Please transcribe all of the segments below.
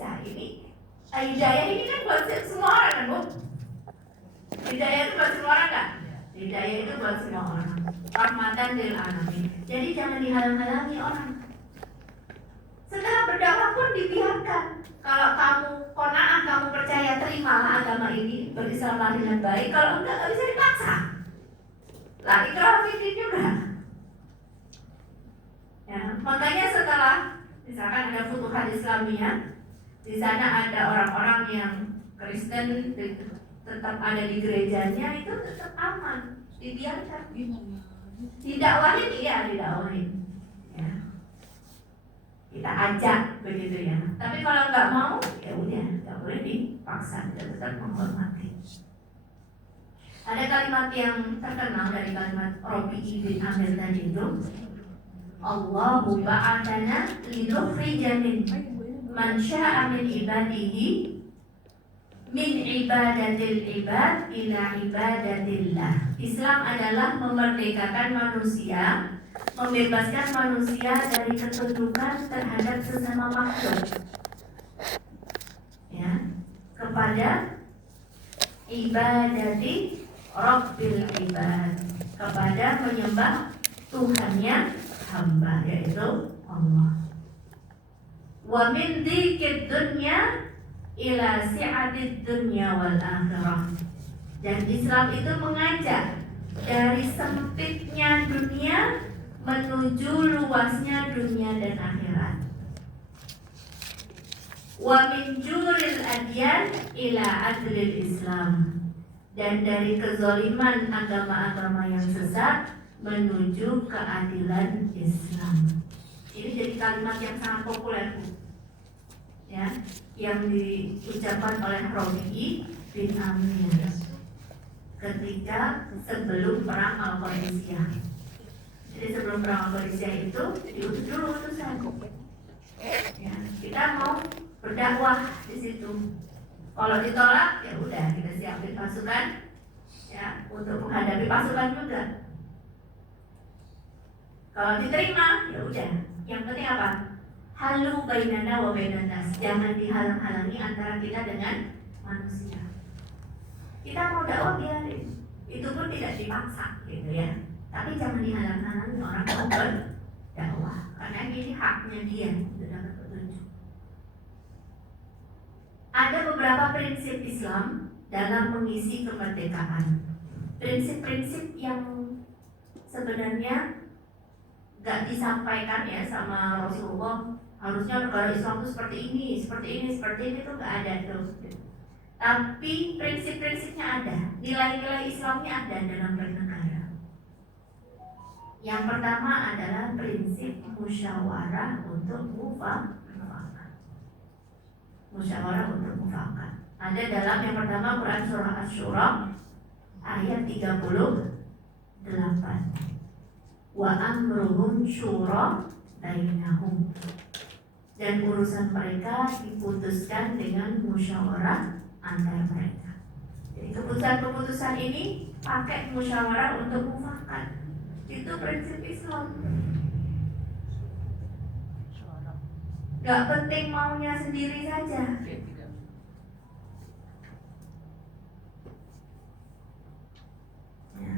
bisa. Ini hidayah ini kan buat semua orang kan, Bu? Hidayah itu buat semua orang nggak? Hidayah itu buat semua orang. Rahmatan lil alamin. Jadi jangan dihalang-halangi orang. Setelah berdakwah pun dibiarkan. Kalau kamu qanaah, kamu percaya, terimalah agama ini, berislamlah dengan baik. Kalau enggak bisa dipaksa. Lah ikrah fikih juga. Ya, makanya setelah misalkan ada Futuhat Islamiyah, di sana ada orang-orang yang Kristen tetap ada di gerejanya, itu tetap aman, dibiarkan. Didakwahin, iya didakwahin. Ya. Kita ajak begitu ya. Tapi kalau nggak mau, ya udah, nggak boleh dipaksa, kita tetap menghormati. Ada kalimat yang terkenal dari kalimat Rabi'i bin Amir tadi itu, Allahu ba'adana linukhrija min man sya'a min ibadihi min ibadatil ibad ila ibadatillah. Islam adalah memerdekakan manusia, membebaskan manusia dari ketundukan terhadap sesama makhluk, ya, kepada ibadati Rabbil ibad, kepada menyembah Tuhannya hamba, yaitu Allah. Wa min dzikrid dunya ila si'atid dunya wal akhirah. Dan Islam itu mengajak dari sempitnya dunia menuju luasnya dunia dan akhirat. Wa min juril adyan ila adlil Islam. Dan dari kezaliman agama-agama yang sesat menuju keadilan Islam. Ini jadi kalimat yang sangat populer, Bu, ya, yang diucapkan oleh Rabi'i bin Amir ketika sebelum perang Al-Qadisiyah. Jadi sebelum perang Al-Qadisiyah itu diutus dulu utusan. Ya, kita mau berdakwah di situ. Kalau ditolak, ya udah kita siapin pasukan, ya, untuk menghadapi pasukan juga. Kalau diterima, ya udah. Yang penting apa? Halu bainana wa bainan nas. Jangan dihalang-halangi antara kita dengan manusia. Kita mau dakwah biarin. Itu pun tidak dipaksa, gitu ya. Tapi jangan dihalang-halangi orang mau berdakwah, karena ini haknya dia untuk dapat petunjuk. Ada beberapa prinsip Islam dalam mengisi kemerdekaan. Prinsip-prinsip yang sebenarnya gak disampaikan ya sama Rasulullah, harusnya negara Islam itu seperti ini tuh gak ada tuh. Tapi prinsip-prinsipnya ada, nilai-nilai Islamnya ada dalam bernegara. Yang pertama adalah prinsip musyawarah untuk mufakat. Musyawarah untuk mufakat. Ada dalam yang pertama Quran surah Asy-Syura ayat 38. Wa amruhum syura bainahum. Dan urusan mereka diputuskan dengan musyawarah antara mereka. Jadi keputusan-keputusan ini pakai musyawarah untuk mufakat. Itu prinsip Islam. Gak penting maunya sendiri saja. Ya.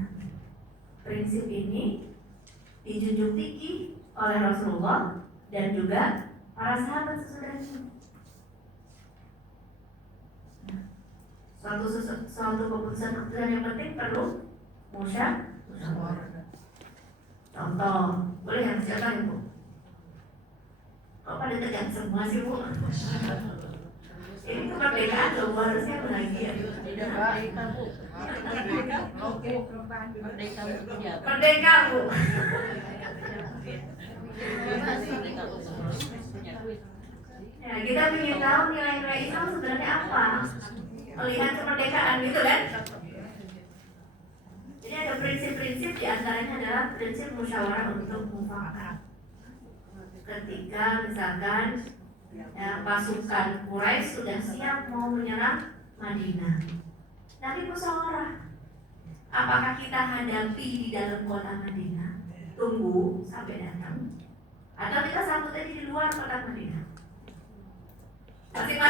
Prinsip ini dijunjung tinggi oleh Rasulullah dan juga para sahabat sesudahnya. Suatu keputusan yang penting perlu musyawarah. Contoh, boleh yang silakan Ibu. Kok pada tegak semua sih Bu? Ini kemerdekaan loh, harusnya bahagia. Tidak baik Bu. Merdeka Bu. Ya, kita ingin tahu nilai-nilai Islam sebenarnya apa. Melihat kemerdekaan gitu kan. Jadi ada prinsip-prinsip, diantaranya adalah prinsip musyawarah untuk mufakat. Ketika misalkan ya, pasukan Quraisy sudah siap mau menyerang Madinah, Nabi musyawarah, apakah kita hadapi di dalam kota Madinah, tunggu sampai datang, atau kita sambut aja di luar kota Madinah. Masing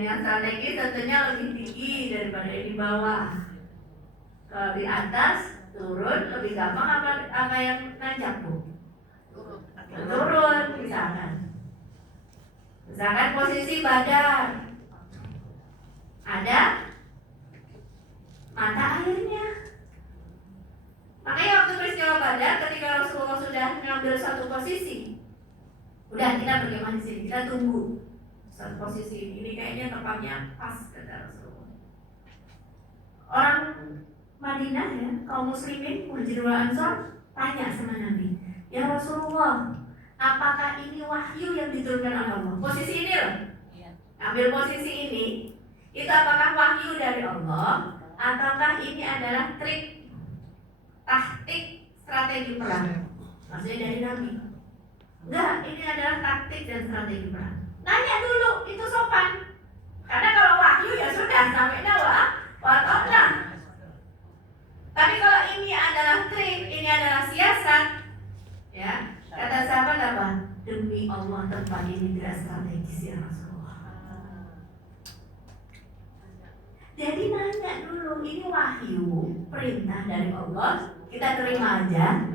Dan yang strategis tentunya lebih tinggi daripada yang di bawah. Kalau di atas turun lebih gampang apa yang nanjak, Bu? Turun misalkan posisi badan ada mata airnya. Makanya waktu peristiwa Badar, ketika Rasulullah sudah mengambil satu posisi, udah kita berkemah di sini, kita tunggu satu posisi ini kayaknya tempatnya pas, kata Rasulullah. Orang Madinah ya, kaum muslimin, Muhajirin wal Ansor, tanya sama Nabi, ya Rasulullah, apakah ini wahyu yang diturunkan oleh Allah? Posisi ini loh, ambil posisi ini, itu apakah wahyu dari Allah, ataukah ini adalah trik, taktik, strategi perang? Maksudnya dari Nabi. Enggak, ini adalah taktik dan strategi perang. Nanya dulu, itu sopan. Karena kalau wahyu ya sudah, sampai watokna. Tapi kalau ini adalah trik, ini adalah siasat, ya, kata sahabat apa? Demi Allah tempat ini tidak strategis ya Rasulullah. Jadi nanya dulu, ini wahyu, perintah dari Allah, kita terima aja.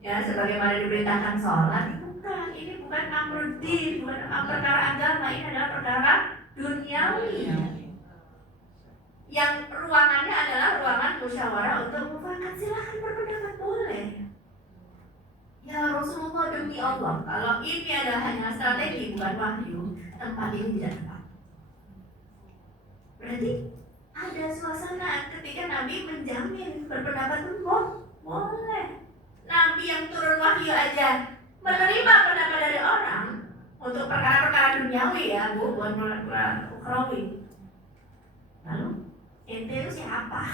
Ya, sebagaimana diberitakan sholat, bukan, ini bukan amruddin, bukan perkara agama, ini adalah perkara duniawi. Yang ruangannya adalah ruangan musyawarah untuk mufakat. Silahkan berpendapat, boleh. Ya Rasulullah, demi Allah, kalau ini adalah hanya strategi bukan wahyu, tempat ini tidak tepat. Berarti ada suasana ketika Nabi menjamin berpendapat pun boleh. Nabi yang turun wahyu aja menerima pendapat dari orang untuk perkara-perkara duniawi ya, Bu, bukan perkara ukhrawi. Lalu ente itu siapa?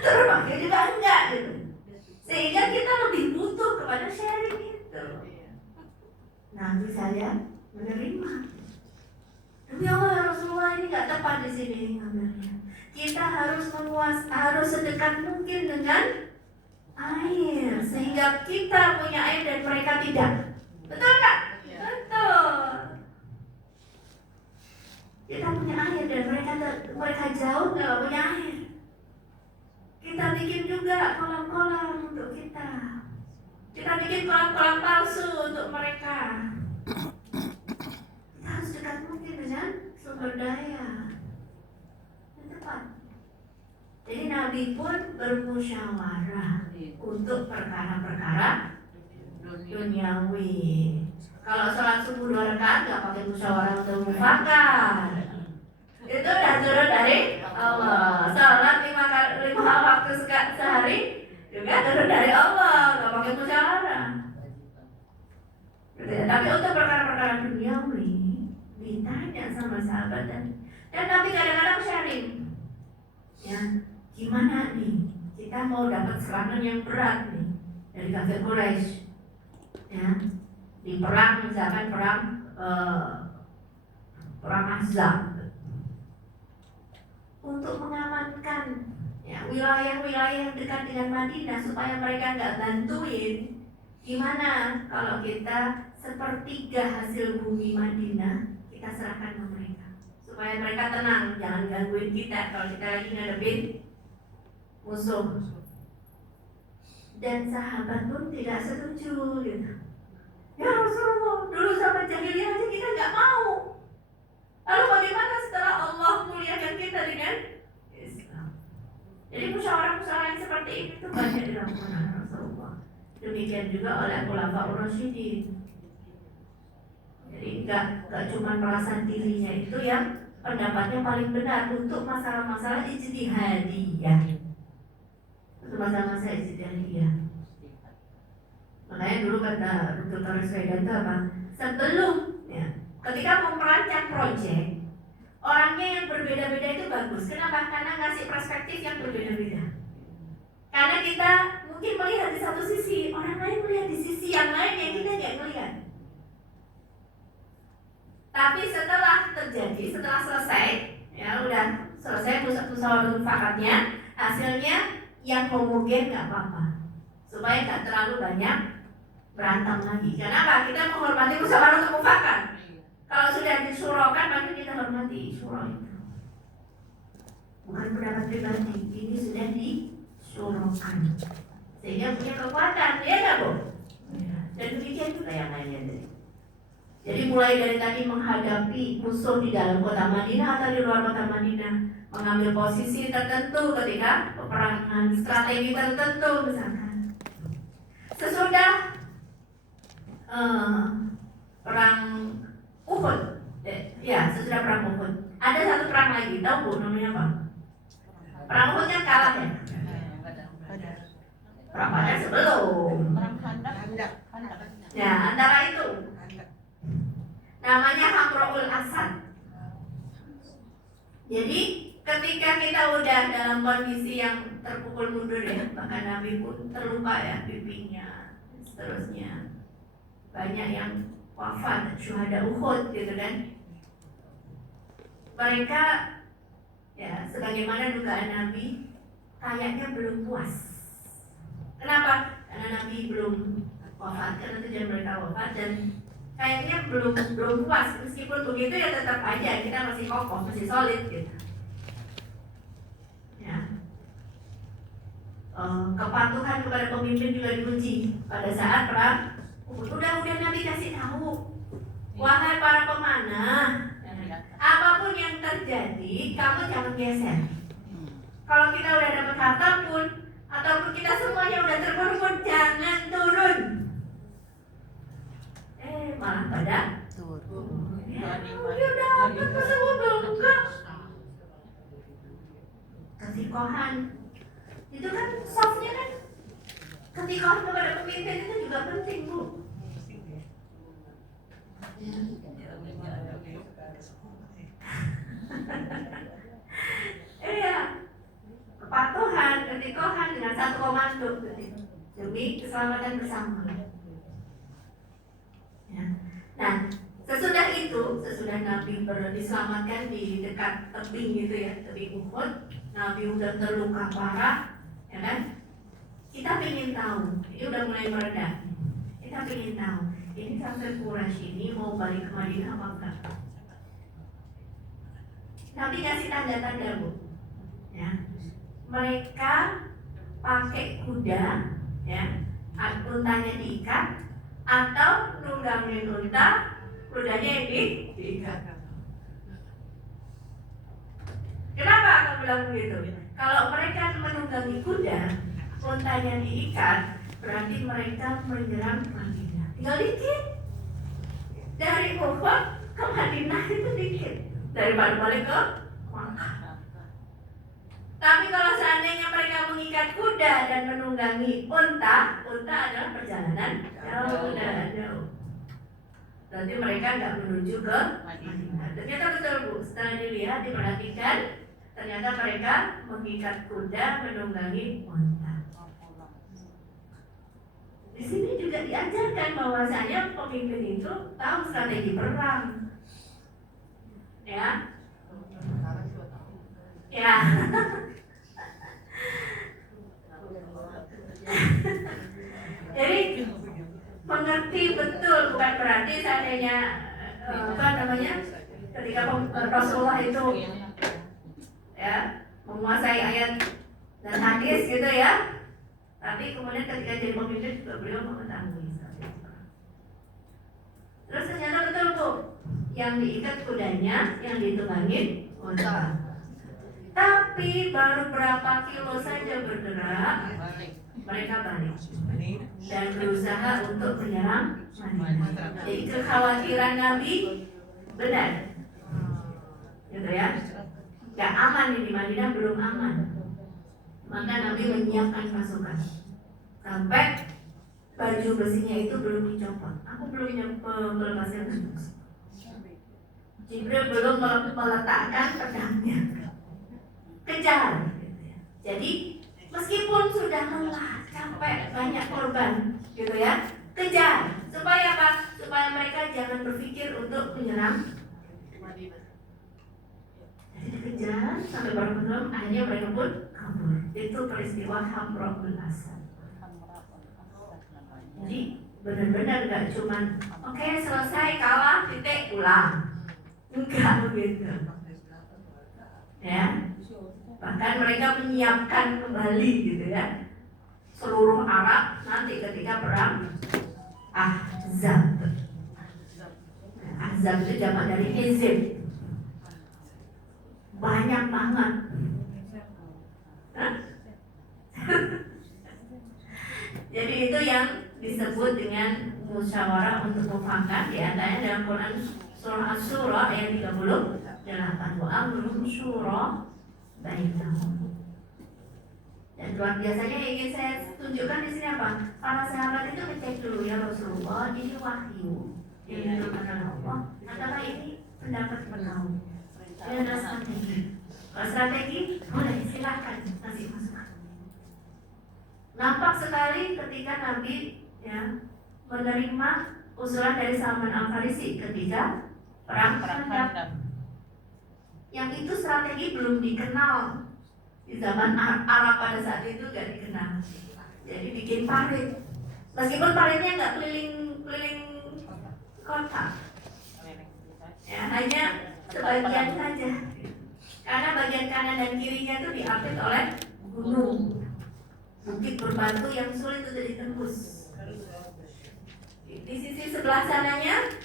Turun wahyu juga enggak gitu. Sehingga kita lebih butuh kepada sharing itu. Nabi saya menerima. Demi Allah ya Rasulullah, ini nggak tepat di sini ngambilnya. Kita harus sedekat mungkin dengan air, sehingga kita punya air dan mereka tidak. Betul nggak? Betul. Kita punya air dan mereka jauh nggak punya air. Kita bikin juga kolam-kolam untuk kita. Kita bikin kolam-kolam palsu untuk mereka. Kita harus dekat mungkin dengan sumber daya yang tepat. Jadi Nabi pun bermusyawarah untuk perkara-perkara duniawi. Kalau sholat subuh 2 rakaat nggak pakai musyawarah untuk mufakat. Itu udah turun dari Allah. Sholat 5 waktu sehari juga turun dari Allah, nggak pakai musyawarah. Tapi untuk perkara-perkara duniawi ditanya sama sahabat dan Nabi kadang-kadang sharing. Ya, gimana nih? Kita mau dapat serangan yang berat nih dari kafir Quraisy. Ya, di perang misalkan perang Ahzab. Untuk mengamankan ya, wilayah-wilayah yang dekat dengan Madinah supaya mereka nggak bantuin. Gimana kalau kita sepertiga hasil bumi Madinah kita serahkan ke mereka supaya mereka tenang, jangan gangguin kita kalau kita lagi ngadepin musuh. Dan sahabat pun tidak setuju gitu. Ya Rasulullah, dulu zaman jahiliyah aja kita nggak mau. Lalu bagaimana setelah Allah muliakan kita dengan Islam? Jadi musyawarah-musyawarah yang seperti ini tuh banyak dilakukan oleh Rasulullah. Demikian juga oleh Khulafaur Rasyidin. Jadi nggak cuma merasa dirinya itu yang pendapatnya paling benar untuk masalah-masalah ijtihadiyah. Untuk masalah-masalah ijtihadiyah. Makanya dulu kata Dr. Swedan itu apa? Sebelum ya, ketika mau merancang proyek, orangnya yang berbeda-beda itu bagus. Kenapa? Karena ngasih perspektif yang berbeda-beda. Karena kita mungkin melihat di satu sisi, orang lain melihat di sisi yang lain yang kita tidak melihat. Tapi setelah terjadi, setelah selesai, ya udah selesai musyawarah mufakatnya, hasilnya yang homogen nggak apa-apa, supaya nggak terlalu banyak berantem lagi. Kenapa? Kita menghormati musyawarah mufakat. Kalau sudah disuruhkan mati surah itu. Bukan pendapat pribadi, ini sudah disurahkan. Sehingga punya kekuatan, ya enggak, Bu? Dan demikian juga yang lainnya tadi. Jadi mulai dari tadi menghadapi musuh di dalam kota Madinah atau di luar kota Madinah, mengambil posisi tertentu ketika peperangan, strategi tertentu misalkan. Sesudah perang Uhud, sesudah perang Uhud, ada satu perang lagi, tahu Bu namanya apa? Perang Uhud kan kalah ya? Perang Badar sebelum. Perang Khandaq. Ya, antara itu. Namanya Hamraul Asad. Jadi ketika kita udah dalam kondisi yang terpukul mundur ya, bahkan Nabi pun terluka ya pipinya, seterusnya. Banyak yang wafat, syuhada Uhud gitu kan. Mereka ya sebagaimana dugaan Nabi kayaknya belum puas. Kenapa? Karena Nabi belum wafat, karena tujuan mereka wafat dan kayaknya belum puas. Meskipun begitu ya tetap aja kita masih kokoh, masih solid gitu. Ya. Kepatuhan kepada pemimpin juga diuji pada saat perang. Udah Nabi kasih tahu, wahai para pemanah, apapun yang terjadi, kamu jangan geser. Kalau kita udah dapat harta pun, ataupun kita semuanya udah terbunuh pun, jangan turun. Malah pada turun. Dia dapat tersebut enggak. Kesikohan itu kan softnya kan. Kesikohan kepada pemimpin itu juga penting, Bu. Iya, kepatuhan, ketikohan dengan satu komando demi keselamatan bersama. Ya. Nah, sesudah Nabi diselamatkan di dekat tebing gitu ya, tebing Uhud, Nabi udah terluka parah, ya kan? Kita ingin tahu, ini udah mulai meredah. Kita ingin tahu, ini kafir Quraisy ini mau balik ke Madinah apa enggak? Nabi kasih tanda-tanda, Bu. Ya. Mereka pakai kuda, ya, untanya diikat, atau nunggangin unta, kudanya ini diikat. Kenapa aku bilang begitu? Kalau mereka menunggangi kuda, untanya diikat, berarti mereka menyerang Madinah. Tinggal dikit. Dari Uhud ke Madinah itu dikit. Daripada balik ke Makkah. Tapi kalau seandainya mereka mengikat kuda dan menunggangi unta adalah perjalanan jauh. Berarti mereka nggak menuju ke Madinah. Ternyata betul, Bu. Setelah dilihat, diperhatikan, ternyata mereka mengikat kuda menunggangi unta. Di sini juga diajarkan bahwasanya pemimpin itu tahu strategi perang. Ya. Jadi mengerti betul, bukan berarti seandainya ketika Rasulullah itu ya menguasai ayat dan hadis gitu ya, tapi kemudian ketika jadi pemimpin juga beliau mengetahui. Terus ternyata betul, Bu, yang diikat kudanya, yang ditunggangi unta. Tapi baru berapa kilo saja bergerak, mereka balik dan berusaha untuk menyerang Madinah. Jadi kekhawatiran Nabi benar, gitu ya. Gak aman di Madinah, belum aman. Maka Nabi menyiapkan pasukan sampai baju besinya itu belum dicopot. Aku belum melepaskan baju. Jibril belum meletakkan pedangnya. Kejar. Jadi meskipun sudah lelah, capek, banyak korban, gitu ya, kejar. Supaya apa? Supaya mereka jangan berpikir untuk menyerang Madinah. Jadi dikejar sampai berapa akhirnya mereka pun kabur. Itu peristiwa Hamraul Asad. Jadi benar-benar gak cuman oke, selesai, kalah, titik, pulang. Enggak begitu. Ya. Bahkan mereka menyiapkan kembali gitu ya seluruh Arab nanti ketika perang Ahzab. Ahzab itu jamak dari Hizb. Banyak banget. Jadi itu yang disebut dengan musyawarah untuk mufakat, di antaranya dalam Quran surah Asy-Syura ayat 38, wa amruhum syura bainahum. Dan luar biasanya yang ingin saya tunjukkan di sini apa? Para sahabat itu ngecek dulu, ya Rasulullah, ini wahyu yang diturunkan oleh Allah, apakah ini pendapat penahu? Ini adalah strategi. Kalau strategi, boleh silahkan kasih masukan. Nampak sekali ketika Nabi menerima usulan dari Salman Al-Farisi ketika perang Khandaq. Yang itu strategi belum dikenal di zaman Arab pada saat itu, gak dikenal. Jadi bikin parit, meskipun paritnya nggak keliling kota, ya hanya sebagian saja, karena bagian kanan dan kirinya itu diapit oleh gunung, bukit berbatu yang sulit untuk ditembus. Di sisi sebelah sananya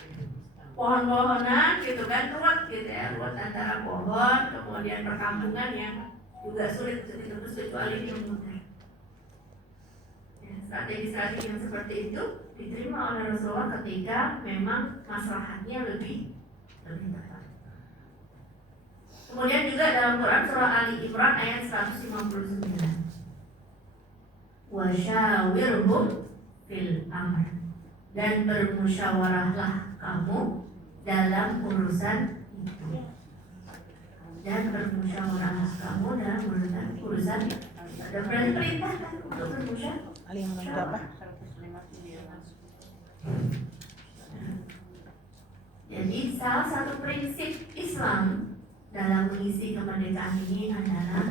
pohon-pohonan gitu kan, ruwet gitu ya, ruwet antara pohon, kemudian perkampungan yang juga sulit untuk ditembus kecuali dimuter. Ya, strategi-strategi yang seperti itu diterima oleh Rasulullah ketika memang maslahatnya lebih tepat. Kemudian juga dalam Quran surah Ali Imran ayat 159. Wa syawirhum fil amr, dan bermusyawarahlah kamu dalam urusan itu. Dan bermusyawarahlah kamu dalam urusan ada perintah kan untuk bermusyawarah. Jadi salah satu prinsip Islam dalam mengisi kemerdekaan ini adalah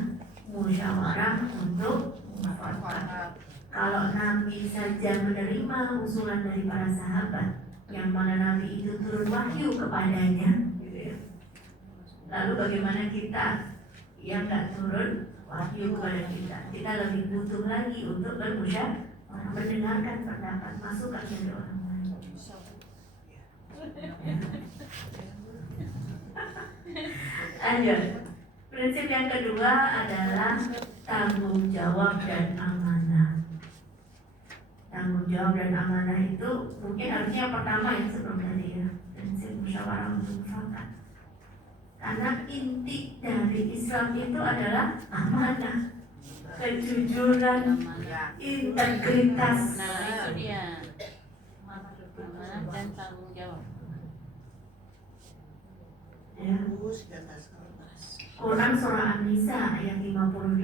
musyawarah untuk mufakat. Kalau Nabi saja menerima usulan dari para sahabat, yang mana Nabi itu turun wahyu kepadanya, gitu ya. Lalu bagaimana kita yang nggak turun wahyu kepada kita? Kita lebih butuh lagi untuk bermusyawarah, mendengarkan pendapat, masukan dari orang lain. Lanjut. Prinsip yang kedua adalah tanggung jawab dan amanah. Tanggung jawab dan amanah itu mungkin harusnya yang pertama yang sebelum tadi ya, prinsip musyawarah untuk mufakat. Karena inti dari Islam itu adalah amanah, kejujuran, integritas. Nah itu dia, amanah dan tanggung jawab. Ya. Quran surah An-Nisa ayat 58.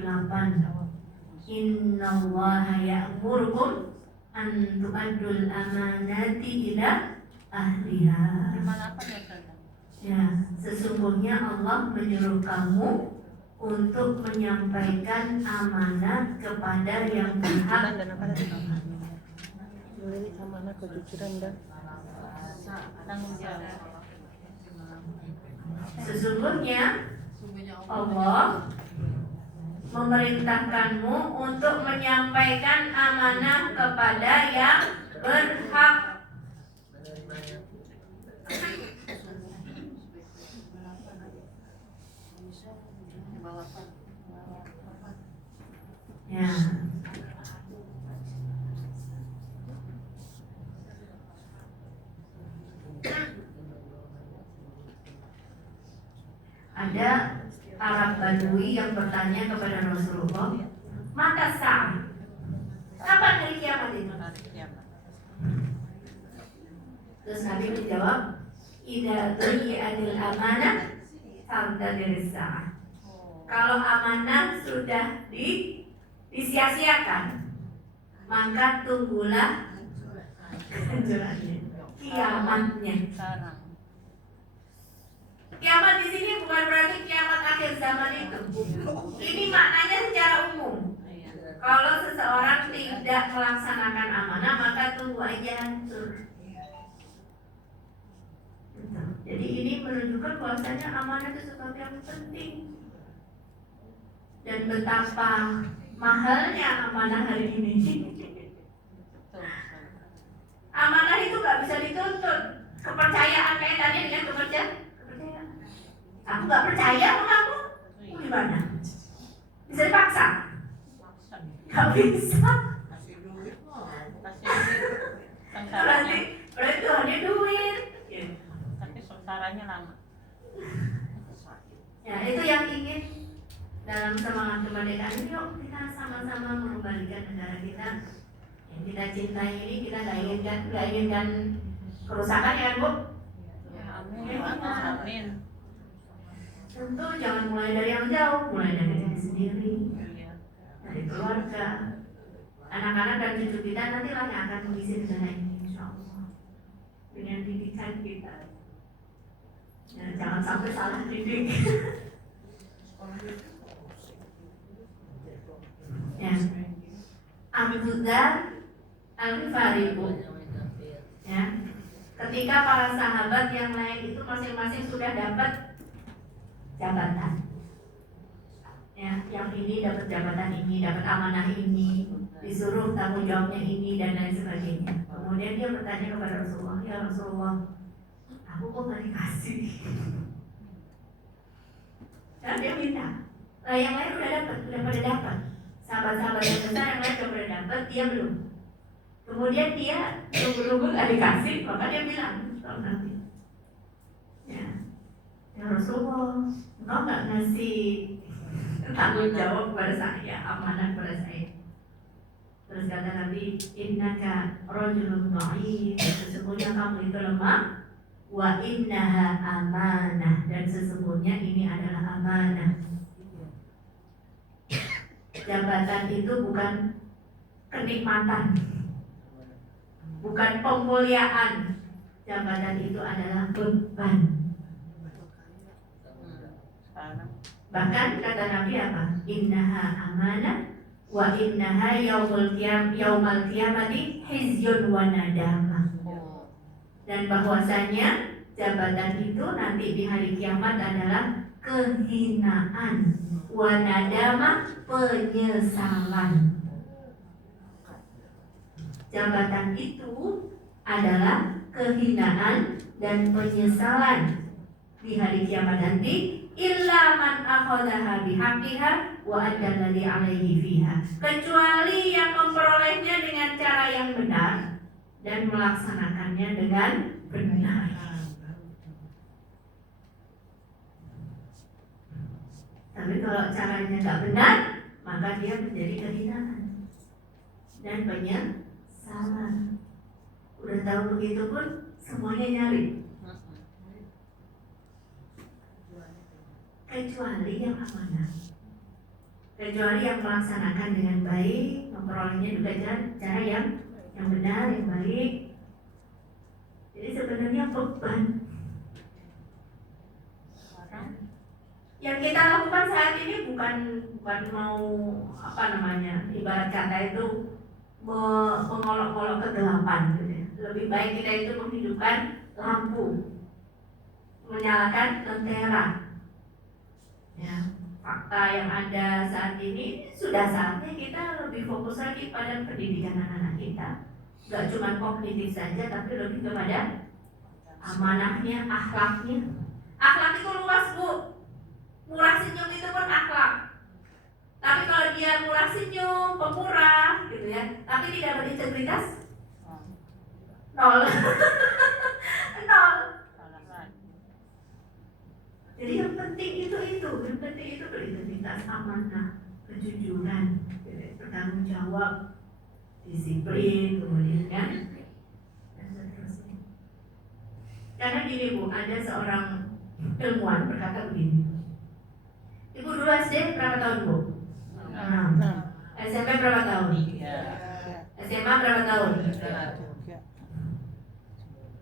Innallaha ya'murukum an tu'addul amanati ila ahliha. Ya, sesungguhnya Allah menyuruh kamu untuk menyampaikan amanah kepada yang berhak. Amanah, kejujuran dan tanggung jawab. Sesungguhnya Allah memerintahkanmu untuk menyampaikan amanah kepada yang berhak. Ya. Ada Arab Badui yang bertanya kepada Rasulullah, mata sa'ah, kapan hari kiamat itu? Terus Nabi menjawab, idza dhuyyi'atil amanah fantadhiris sa'ah. Kalau amanah sudah disia-siakan, maka tunggulah kehancurannya, kiamatnya. Kiamat di sini bukan berarti kiamat akhir zaman itu. Ini maknanya secara umum. Kalau seseorang tidak melaksanakan amanah, maka tunggu aja hancur. Jadi ini menunjukkan bahwasanya amanah itu sesuatu yang penting. Dan betapa mahalnya amanah hari ini. Amanah itu gak bisa dituntut. Kepercayaan kayak tadi dengan kepercayaan. Aku gak percaya sama kamu. Gimana? Bisa dipaksa? Gak bisa. Berarti Tuhannya duit. Tapi sengsaranya lama. Ya, itu yang ingin dalam semangat kemerdekaan ini, yuk kita sama-sama mengembalikan negara kita yang kita cintai ini. Kita gak inginkan kerusakan ya Bu? Ya, amin. Tentu jangan mulai dari yang jauh, mulai dari diri sendiri, Iya. dari keluarga, anak-anak dan cucu kita nantilah yang akan mengisi negara ini, insya Allah, dengan didikan kita. Ya, jangan sampai salah didik. Ya, Abu Dzar Al-Ghifari, ya, ketika para sahabat yang lain itu masing-masing sudah dapat jabatan, ya, yang ini dapat jabatan ini, dapat amanah ini, disuruh tanggung jawabnya ini dan lain sebagainya. Kemudian dia bertanya kepada Rasulullah, ya Rasulullah, aku kok gak dikasih? Dan dia minta. Nah, yang lain udah pada dapat. Sahabat-sahabat yang besar yang lain udah pada dapat, dia belum. Kemudian dia nunggu-nunggu gak dikasih, maka dia bilang, kalau nanti, ya Rasulullah, engkau gak ngasih tanggung jawab kepada saya, amanah kepada saya. Terus kata Nabi, innaka rajulun dha'if, sesungguhnya kamu itu lemah, wa innaha amanah, dan sesungguhnya ini adalah amanah. Jabatan itu bukan kenikmatan, bukan pemuliaan. Jabatan itu adalah beban. Bahkan kata Nabi apa? Innaha amanah wa innaha yaumal qiyamati hizyun wa nadamah. Dan bahwasanya jabatan itu nanti di hari kiamat adalah kehinaan, wa nadamah, penyesalan. Jabatan itu adalah kehinaan dan penyesalan di hari kiamat nanti. Illa man akhadaha bihaqqiha wa adda alladhi 'alaihi fiha, kecuali yang memperolehnya dengan cara yang benar dan melaksanakannya dengan benar. Tapi kalau caranya nggak benar, maka dia menjadi kehinaan dan penyesalan. Udah tahu begitu pun semuanya nyari. Kecuali yang amanah, kecuali yang melaksanakan dengan baik, memperolehnya juga cara yang benar, yang baik. Jadi sebenarnya beban yang kita lakukan saat ini bukan mau ibarat kata itu mengolok-olok kegelapan gitu ya. Lebih baik kita itu menghidupkan lampu, menyalakan lentera. Ya, fakta yang ada saat ini sudah saatnya kita lebih fokus lagi pada pendidikan anak-anak kita. Gak cuma kognitif saja, tapi lebih kepada amanahnya, akhlaknya. Akhlak itu luas Bu. Murah senyum itu pun akhlak. Tapi kalau dia murah senyum, pemurah gitu ya, tapi tidak berintegritas, nol. Nol. Jadi yang penting itu berintegritas, amanah, kejujuran, bertanggung jawab, disiplin, kemudian kan, dan seterusnya. Karena gini Bu, ada seorang ilmuwan berkata begini. Ibu dulu SD berapa tahun Bu? 6. SMP berapa tahun? 3. SMA berapa tahun? 3.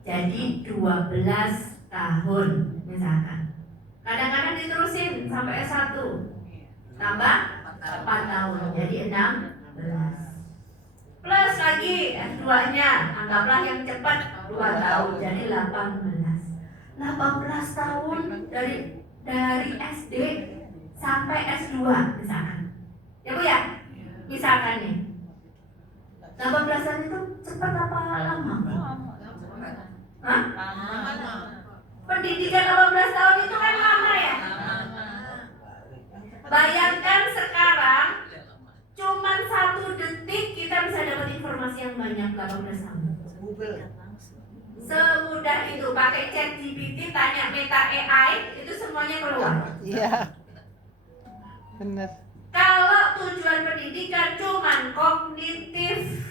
Jadi 12 tahun misalkan. Kadang-kadang diterusin sampai S1. Tambah 4 tahun. Jadi 16. Plus lagi S2-nya, anggaplah yang cepat 2 tahun. Jadi 18. 18 18 tahun dari SD sampai S2 misalkan. Ya Bu ya? Misalkan nih. 18 tahun itu cepat apa lama? Hah? Pendidikan 18 tahun itu kan lama ya? Bayangkan sekarang cuman 1 detik kita bisa dapat informasi yang banyak 18 tahun. Semudah itu, pakai ChatGPT, tanya Meta AI, itu semuanya keluar. Iya. Benar. Kalau tujuan pendidikan cuman kognitif,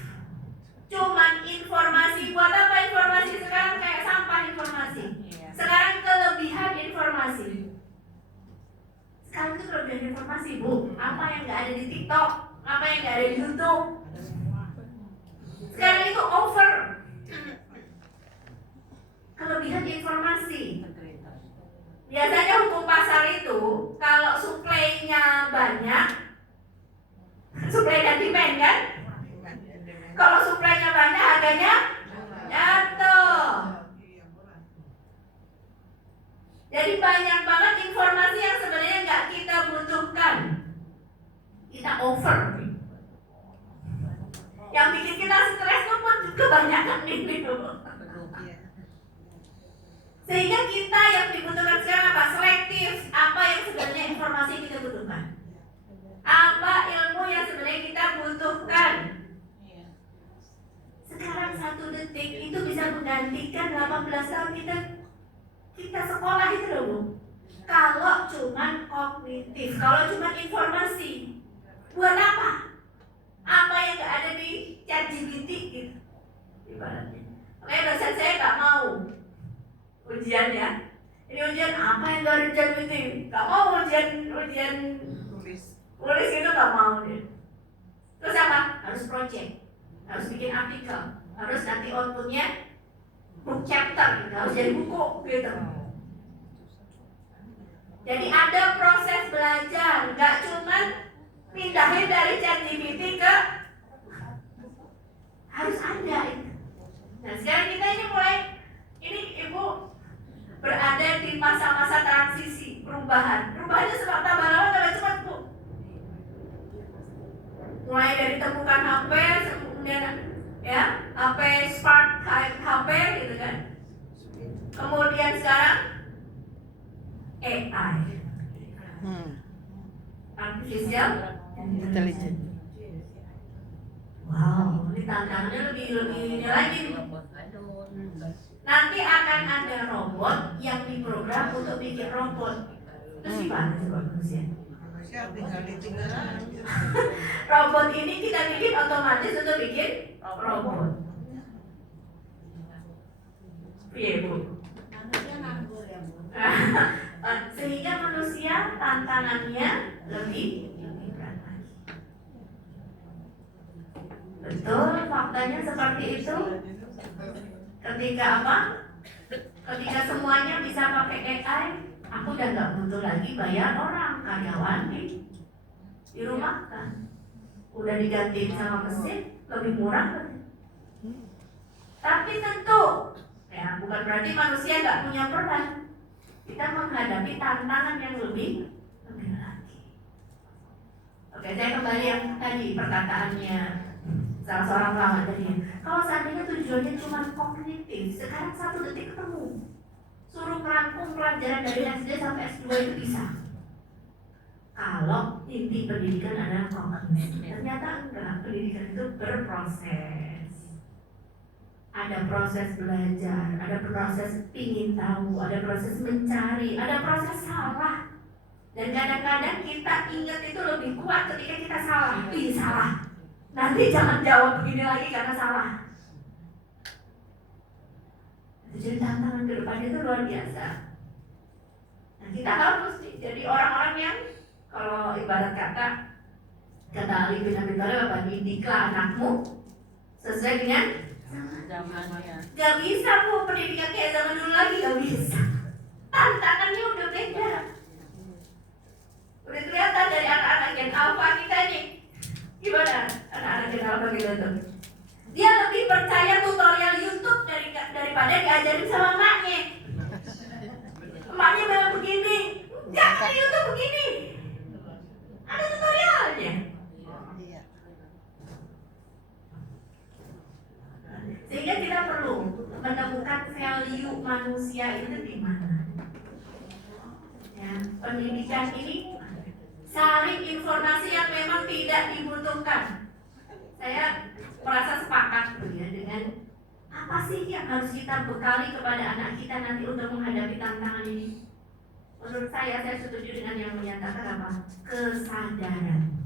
cuman informasi, buat apa informasi sekarang kayak sampah informasi. Sekarang kelebihan informasi. Sekarang itu kelebihan informasi, Bu. Apa yang nggak ada di TikTok, apa yang nggak ada di YouTube. Sekarang itu over. Kelebihan informasi. Biasanya hukum pasar itu kalau suplainya banyak, suplai dan demand kan? Kalau suplainya banyak, harganya jatuh. Jadi banyak banget informasi yang sebenarnya nggak kita butuhkan. Kita over. Yang bikin kita stres itu pun kebanyakan ini. Sehingga kita yang dibutuhkan sekarang apa? Selektif. Apa yang sebenarnya informasi yang kita butuhkan? Apa ilmu yang sebenarnya kita butuhkan? Sekarang 1 detik itu bisa menggantikan 18 tahun kita sekolah itu loh Bu. Kalau cuman kognitif, kalau cuman informasi, buat apa? Apa yang gak ada di ChatGPT gitu. Ibaratnya. Makanya dosen saya gak mau ujian ya. Ini ujian apa yang gak ada di ChatGPT? Gak mau ujian tulis gitu, gak mau dia. Terus apa? Harus project, harus bikin artikel, harus nanti outputnya book chapter gitu, harus jadi buku gitu. Jadi ada proses belajar, nggak cuman pindahin dari ChatGPT ke harus ada itu. Nah sekarang kita ini Ibu berada di masa-masa transisi perubahan. Perubahannya tambah lama tambah cepat Bu. Mulai dari temukan HP, kemudian ya HP Spark HP gitu kan. Kemudian sekarang AI, artificial Intelligence. Wow, ini tantangannya lebih lagi nih. Nanti akan ada robot yang diprogram untuk bikin robot. Terus gimana coba manusia? Robot ini kita bikin otomatis untuk bikin robot. Iya Bu. Sehingga manusia tantangannya lebih berat lagi. Betul, faktanya seperti itu. Ketika apa? Ketika semuanya bisa pakai AI, aku udah nggak butuh lagi bayar orang karyawan di rumah kan. Udah digantiin sama mesin, lebih murah kan. Tapi tentu, ya bukan berarti manusia nggak punya peran. Kita menghadapi tantangan yang lebih lagi. Oke, saya kembali yang tadi perkataannya salah seorang ulama tadi. Kalau seandainya tujuannya cuma kognitif, sekarang 1 detik ketemu. Suruh merangkum pelajaran dari SD sampai S2 itu bisa. Kalau inti pendidikan adalah kognitif, ternyata enggak. Pendidikan itu berproses. Ada proses belajar, ada proses ingin tahu, ada proses mencari, ada proses salah. Dan kadang-kadang kita ingat itu lebih kuat ketika kita salah. Ih, salah. Nanti jangan jawab begini lagi karena salah. Jadi tantangan ke depan itu luar biasa. Nah, kita harus jadi orang-orang yang kalau ibarat kata Ali bin Abi Thalib apa, didiklah anakmu sesuai dengan zamannya. Gak bisa Bu, pendidikan kayak zaman dulu lagi gak bisa. Tantangannya udah beda. Udah kelihatan dari anak-anak Gen Alpha kita nih. Gimana anak-anak Gen Alpha kita tuh? Dia lebih percaya tutorial YouTube daripada diajarin sama maknya. pendidikan ini saring informasi yang memang tidak dibutuhkan. Saya merasa sepakat ya dengan apa sih yang harus kita bekali kepada anak kita nanti untuk menghadapi tantangan ini. Menurut saya setuju dengan yang menyatakan apa? Kesadaran.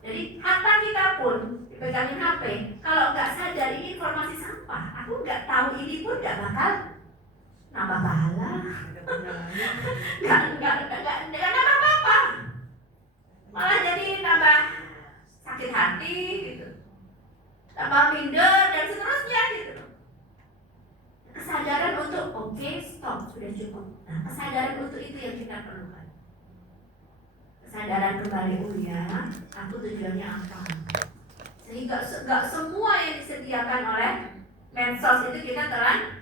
Jadi harta kita pun dipegangin HP, kalau nggak sadar ini informasi sampah, aku nggak tahu ini pun nggak bakal nambah pahala, nggak nambah apa-apa, malah jadi nambah sakit hati gitu, tambah minder dan seterusnya gitu. Kesadaran untuk oke, stop, sudah cukup. Nah, kesadaran untuk itu yang kita perlukan. Kesadaran kembali, oh ya, aku tujuannya apa? Sehingga gak semua yang disediakan oleh medsos itu kita telan.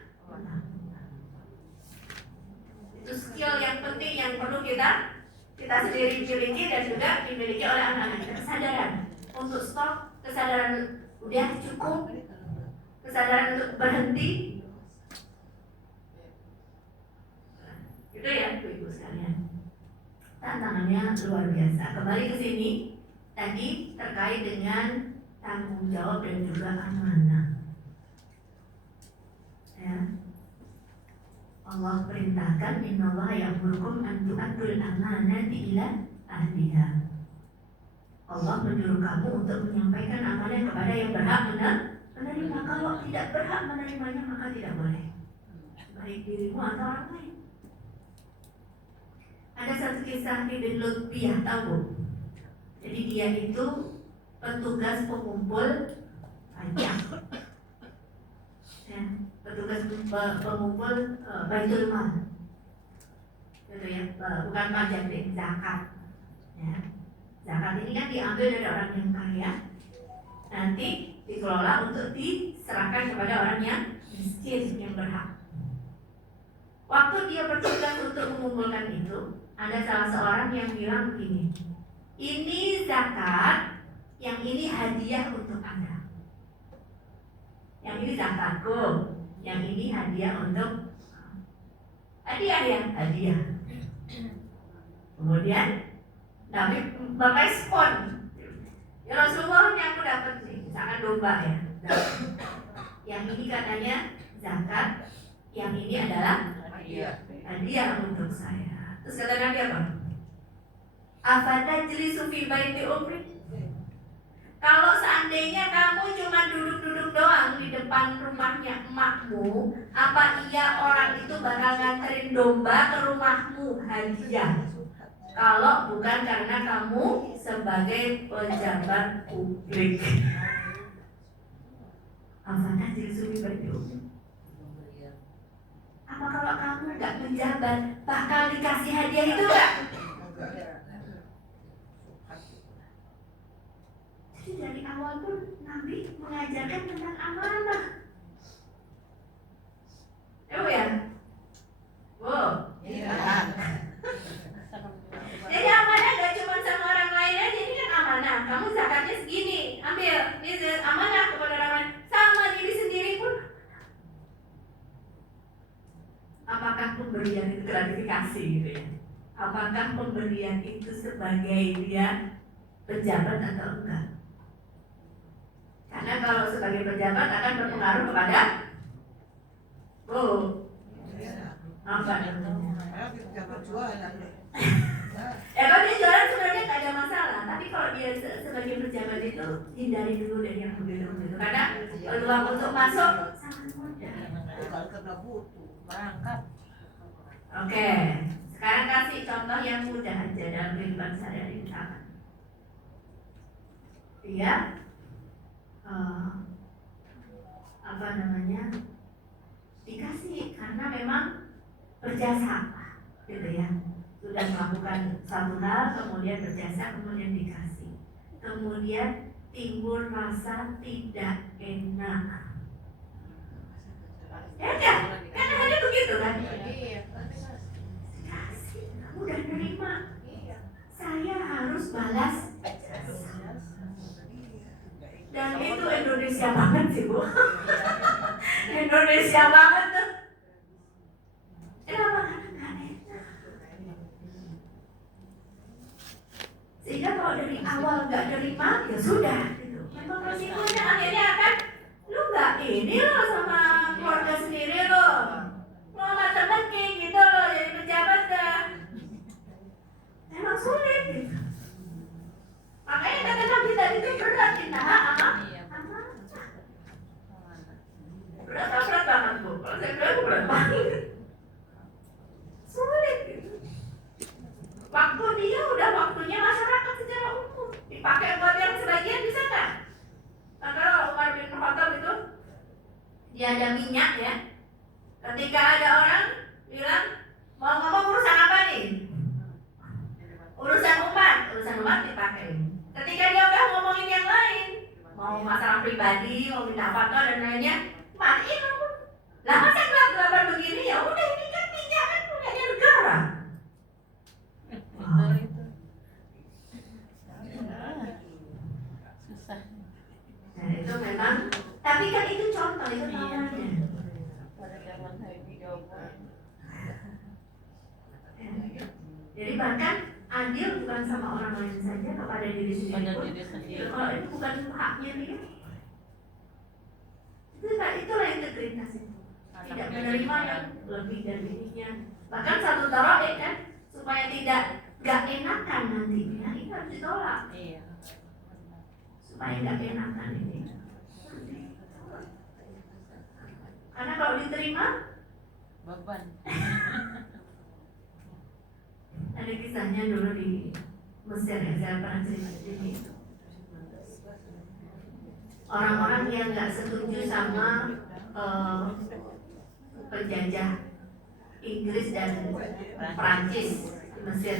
Itu skill yang penting yang perlu kita sendiri miliki dan juga dimiliki oleh anak-anak kita. Kesadaran untuk stop, kesadaran udah cukup, kesadaran untuk berhenti. Itu ya ibu sekalian. Tantangannya luar biasa. Kembali ke sini tadi terkait dengan tanggung jawab dan juga amanah. Ya. Allah perintahkan innallaha ya'murukum an tu'addul amanati ila ahliha. Allah menyuruh kamu untuk menyampaikan amanah kepada yang berhak menerima. Kalau tidak berhak menerimanya maka tidak boleh. Baik dirimu atau orang lain. Ada satu kisah Ibn Lutbiyah, tahu? Jadi dia itu petugas pengumpul pajak, ya, petugas pengumpul Baitul Mal, gitu ya, bukan pajak deh, zakat. Ya. Zakat ini kan diambil dari orang yang kaya, nanti dikelola untuk diserahkan kepada orang yang miskin yang berhak. Waktu dia bertugas untuk mengumpulkan itu, ada salah seorang yang bilang begini, ini zakat, yang ini hadiah untuk Anda. Yang ini zakatku, yang ini hadiah untuk hadiah ya, hadiah. Kemudian Nabi merespon, ya Rasulullah yang aku dapat nih, misalkan domba ya. Yang ini katanya zakat, yang ini adalah hadiah untuk saya. Terus kata Nabi apa? Afatajlisu fi baiti umri? Kalau seandainya kamu cuma duduk-duduk doang di depan rumahnya emakmu, apa iya orang itu bakal nganterin domba ke rumahmu hadiah? Kalau bukan karena kamu sebagai pejabat publik. Afatajlisu fi baiti umri? Apa kalau kamu nggak menjabat bakal dikasih hadiah itu nggak? Jadi dari awal pun Nabi mengajarkan tentang amanah. Ya? Wow. Iya. Jadi amanah nggak cuma sama orang lain aja, ini kan amanah. Kamu zakatnya segini, ambil. Ini amanah kepada orang lain. Sama diri sendiri pun. Apakah pemberian itu gratifikasi gitu ya? Apakah pemberian itu sebagai dia pejabat atau enggak? Karena kalau sebagai pejabat akan berpengaruh kepada apa namanya? Kalau dia jualan sebenarnya nggak ada masalah, tapi kalau dia sebagai pejabat itu hindari dulu dari yang begitu karena peluang untuk masuk sangat mudah. Berangkat. Oke, sekarang kasih contoh yang mudah aja dalam kehidupan sehari-hari misalkan. Dia apa namanya? Dikasih karena memang berjasa, gitu ya. Sudah melakukan satu hal, kemudian berjasa, kemudian dikasih. Kemudian timbul rasa tidak enak. Ya kan? Kan ada begitu kan? Kasih, kamu udah nerima. Saya harus balas jasa. Dan itu Indonesia banget sih Bu. Indonesia banget tuh. Kenapa? Karena nggak enak. Sehingga kalau dari awal nggak terima, ya sudah gitu. Memang resikonya akhirnya akan lu nggak ini loh sama keluarga sendiri loh, lo nggak terbagi gitu loh, jadi pejabat dah. Memang sulit gitu. Makanya kata Nabi tadi itu berat kita amanah. Berat banget bu. Kalau saya bilang berat banget. Sulit gitu. Waktu dia udah waktunya masyarakat secara umum dipakai buat yang sebagian bisa nggak? Nah, kalau Umar bin Khattab itu dia ada minyak ya. Ketika ada orang bilang mau ngomong urusan apa nih? Urusan umat dipakai. Ketika dia udah ngomongin yang lain, mau masalah pribadi, mau minta fatwa dan lainnya, matiin aku. Lah masa gelap-gelapan begini, ya udah ini kan minyak kan punyanya negara. Susah. Nah itu memang, tapi kan itu contoh, itu tawarannya. Jadi bahkan adil bukan sama orang lain saja, kepada diri sendiri pun. Kalau itu bukan haknya dia, itulah integritas itu. Tidak menerima yang lebih dari dirinya. Bahkan satu tarawih kan, supaya tidak gak enakan nantinya, itu harus ditolak. Iya. Supaya gak enakan ini. Karena kalau diterima, Beban. ada kisahnya dulu di Mesir ya, saya pernah cerita di sini. Orang-orang yang nggak setuju sama penjajah Inggris dan Prancis di Mesir.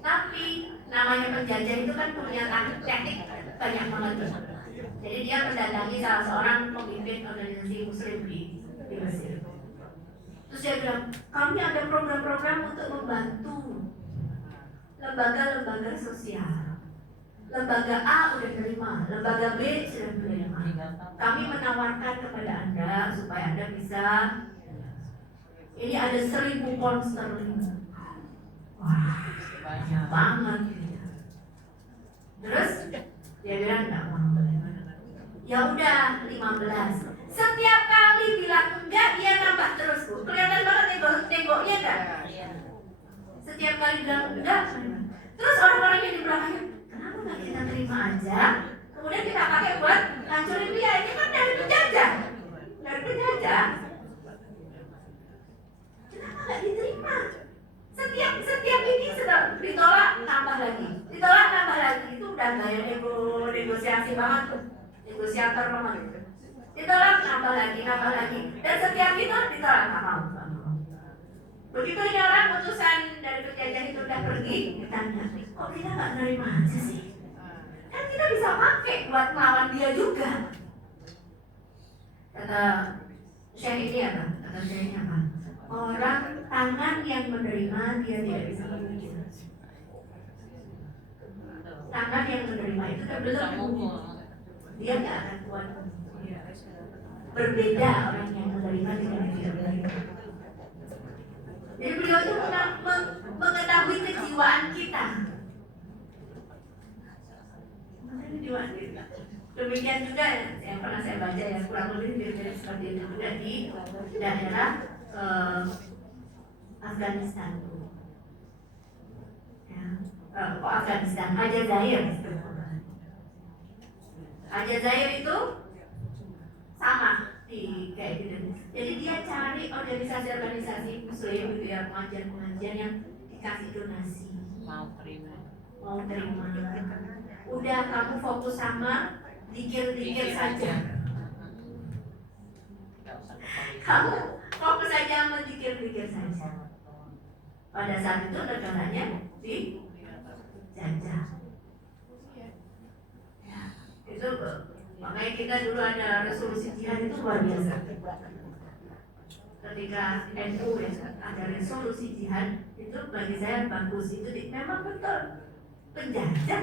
Tapi namanya penjajah itu kan punya teknik banyak banget. Jadi dia mendatangi salah seorang pemimpin organisasi Muslim di Mesir. Terus dia bilang, kami ada program-program untuk membantu lembaga-lembaga sosial. Lembaga A udah terima, lembaga B sudah menerima. Kami menawarkan kepada Anda supaya Anda bisa, ini ada 1.000 pound sterling. Wah, banyak banget. Terus dia bilang enggak mau. Ya udah 15. Setiap kali bilang enggak, dia nambah terus bu. Kelihatan banget temboknya kan? Setiap kali bilang enggak, terus orang-orang yang di belakangnya, kenapa nggak kita terima aja? Kemudian kita pakai buat hancurin dia. Ini kan dari penjajah, Kenapa nggak diterima? Setiap ini sudah ditolak, nambah lagi. Itu udah gaya negosiasi banget tuh, negosiator banget. Ditolak, nambah lagi. Dan setiap itu ditolak, nggak mau. Begitu ini orang utusan dari penjajah itu udah pergi, ditanya, kok kita nggak nerima aja sih? Kan kita bisa pakai buat melawan dia juga. Kata Syekh ini apa? Orang tangan yang menerima dia tidak bisa memikir. Tangan yang menerima itu kan belum dia nggak akan kuat. Berbeda orang yang menerima dengan yang tidak menerima. Jadi beliau itu mengetahui kejiwaan kita. Kejiwaan kita. Demikian juga yang pernah saya baca ya, kurang lebih seperti itu juga di daerah Afghanistan. Ya, Afghanistan, Aljazair itu sama di kayak gitu. Jadi dia cari organisasi Muslim gitu ya, pengajian yang dikasih donasi. Mau terima. Udah kamu fokus sama dikir saja. Kamu fokus saja sama dikir saja. Pada saat itu negaranya dijajah. Ya, itu makanya kita dulu ada resolusi jihad itu luar biasa. Ketika NU ya, ada resolusi jihad itu bagi saya bagus. Itu memang betul penjajah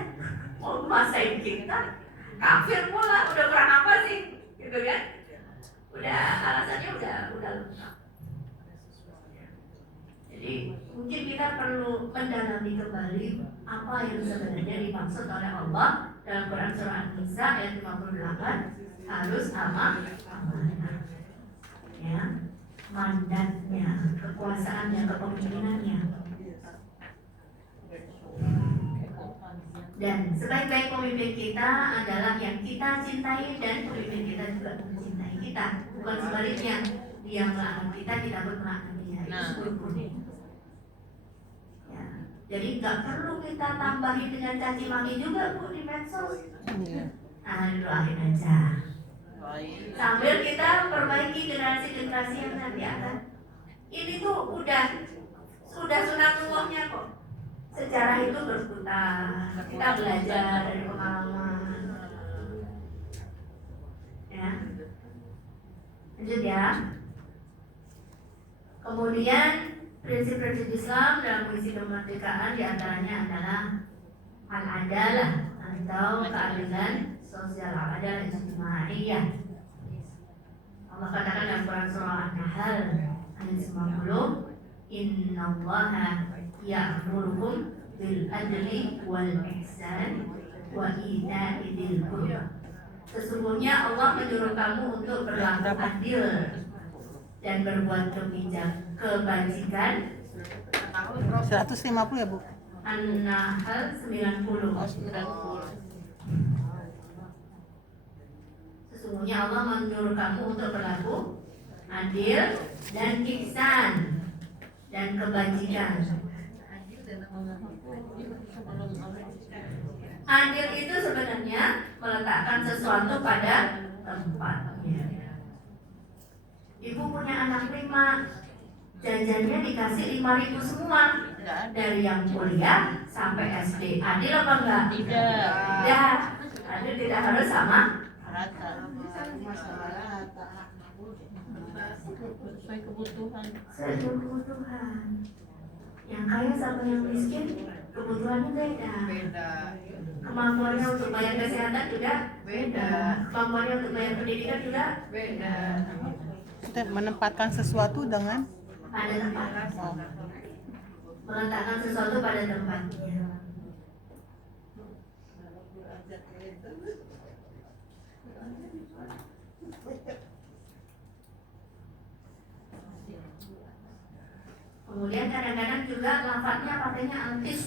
mau masain kita, kafir pula, udah perang apa sih, gitu kan? Udah alasannya udah lengkap. Jadi mungkin kita perlu mendalami kembali apa yang sebenarnya dimaksud oleh Allah dalam Quran surah An-Nisa ayat 58, harus amanah. Ya, mandatnya, kekuasaannya, kepemimpinannya. Dan sebaik-baik pemimpin kita adalah yang kita cintai dan pemimpin kita juga mencintai kita, bukan sebaliknya. Dia melaknat kita, kita pun melaknat dia. Itu sebetulnya. Ya. Jadi nggak perlu kita tambahi dengan caci maki juga Bu di medsos. Iya. Doain aja. Sambil kita perbaiki generasi-generasi yang nanti akan. Ini tuh sudah sunatullahnya kok. Sejarah itu berputar. Kita belajar dari pengalaman. Ya. Lanjut ya. Kemudian prinsip-prinsip Islam dalam mengisi kemerdekaan diantaranya adalah al-adalah atau keadilan sosial, al-adalah ijtimaiyah. Allah katakan dalam Quran surah An-Nahl ayat 90, innallaha ya'murukum bil adli wal ihsan wa ita'i dzil qurba. Sesungguhnya Allah menyuruh kamu untuk berlaku adil dan berbuat kebajikan. 150 ya Bu? An-Nahl 90. Sesungguhnya Allah menyuruh kamu untuk berlaku adil dan ihsan dan kebajikan. Adil itu sebenarnya meletakkan sesuatu pada tempatnya. Ibu punya anak 5, jajannya dikasih 5.000 semua, dari yang kuliah sampai SD. Adil apa enggak? Tidak. Adil tidak harus sama Rata. Sesuai kebutuhan. sesuai kebutuhan. Yang kaya sama yang miskin kebutuhannya beda. Kemampuannya untuk bayar kesehatan juga beda. Kemampuannya untuk bayar pendidikan juga beda. Kita menempatkan sesuatu dengan Pada tempatnya. Meletakkan sesuatu pada tempatnya. Kemudian kadang-kadang juga lafadznya pakainya antis.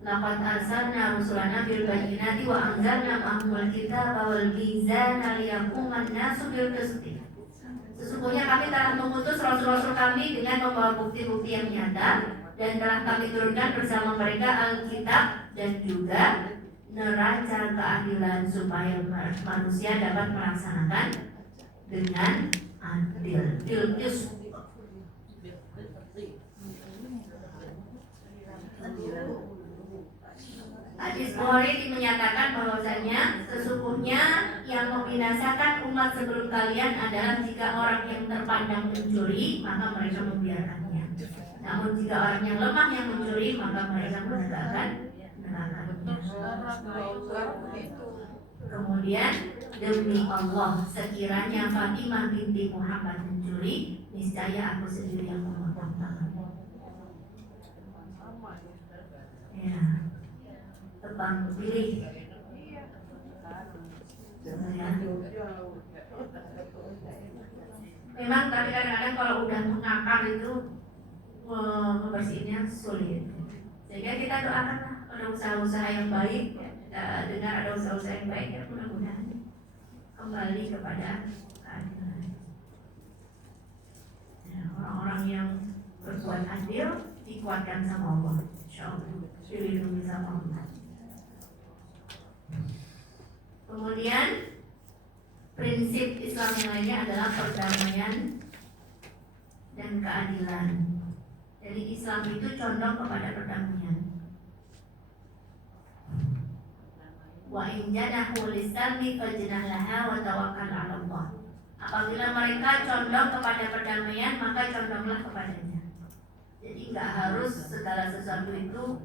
Laqad arsalna rusulana bil bayyinati wa anzalna ma'ahumul kitaba wal mizana liyaquman nasu bil qisti. Sesungguhnya kami telah mengutus rasul-rasul kami dengan membawa bukti-bukti yang nyata, dan telah kami turunkan bersama mereka Alkitab dan juga neraca keadilan supaya manusia dapat melaksanakan dengan adil. Tilkis. Hadis Bukhari menyatakan bahwasanya sesungguhnya yang membinasakan umat sebelum kalian adalah jika orang yang terpandang mencuri, maka mereka membiarkannya. Namun jika orang yang lemah yang mencuri, maka mereka menegakkan nerakanya. Kemudian demi Allah, sekiranya Fatimah binti Muhammad mencuri, niscaya aku sendiri yang memotong tangannya. Ya. Tebang pilih. Memang tapi kadang-kadang kalau udah mengakar itu membersihinnya sulit. Sehingga kita doakanlah ada usaha-usaha yang baik, kita dengar ada usaha-usaha yang baik, ya mudah-mudahan kembali kepada keadilan. Ya, orang-orang yang berbuat adil dikuatkan sama Allah, insyaallah dilindungi sama Allah. Kemudian prinsip Islam yang lainnya adalah perdamaian dan keadilan. Jadi Islam itu condong kepada perdamaian. Wa in janahu lis-salmi fajnah laha wa tawakkal 'ala Allah. Apabila mereka condong kepada perdamaian, maka condonglah kepadanya. Jadi nggak harus segala sesuatu itu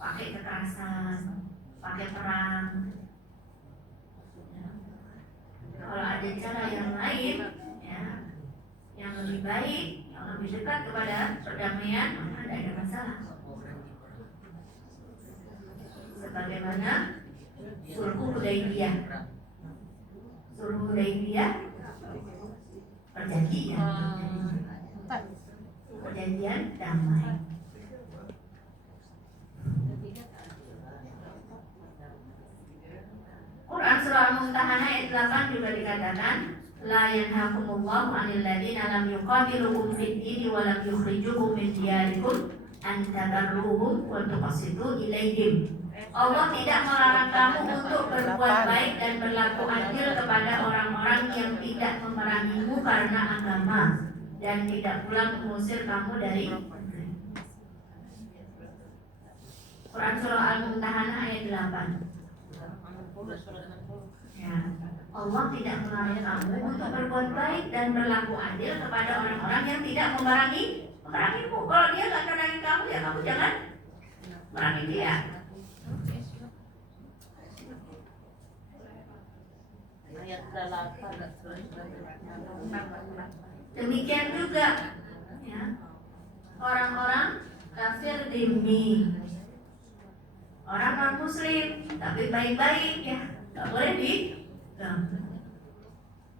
pakai kekerasan, pakai perang. Kalau ada cara yang lain, ya, yang lebih baik, yang lebih dekat kepada perdamaian, maka tidak ada masalah. Sebagaimana Sulh Hudaybiyah. Sulh Hudaybiyah perjanjian damai. Quran surah Al-Mumtahanah ayat 8 juga dikatakan, la yanhakumullahu 'anil ladzina lam yuqatilukum fid din wa lam yukhrijukum min diyarikum an tabarruhum wa tuqsitu ilaihim. Allah tidak melarang kamu untuk berbuat baik dan berlaku adil kepada orang-orang yang tidak memerangimu karena agama dan tidak pula mengusir kamu dari negeri. Quran surah Al-Mumtahanah ayat 8. Ya. Allah tidak melarang kamu untuk berbuat baik dan berlaku adil kepada orang-orang yang tidak memerangimu. Kalau dia nggak memerangi kamu, ya kamu jangan memerangi dia. Demikian juga ya, orang-orang kafir dhimmi, orang non muslim tapi baik-baik ya, nggak boleh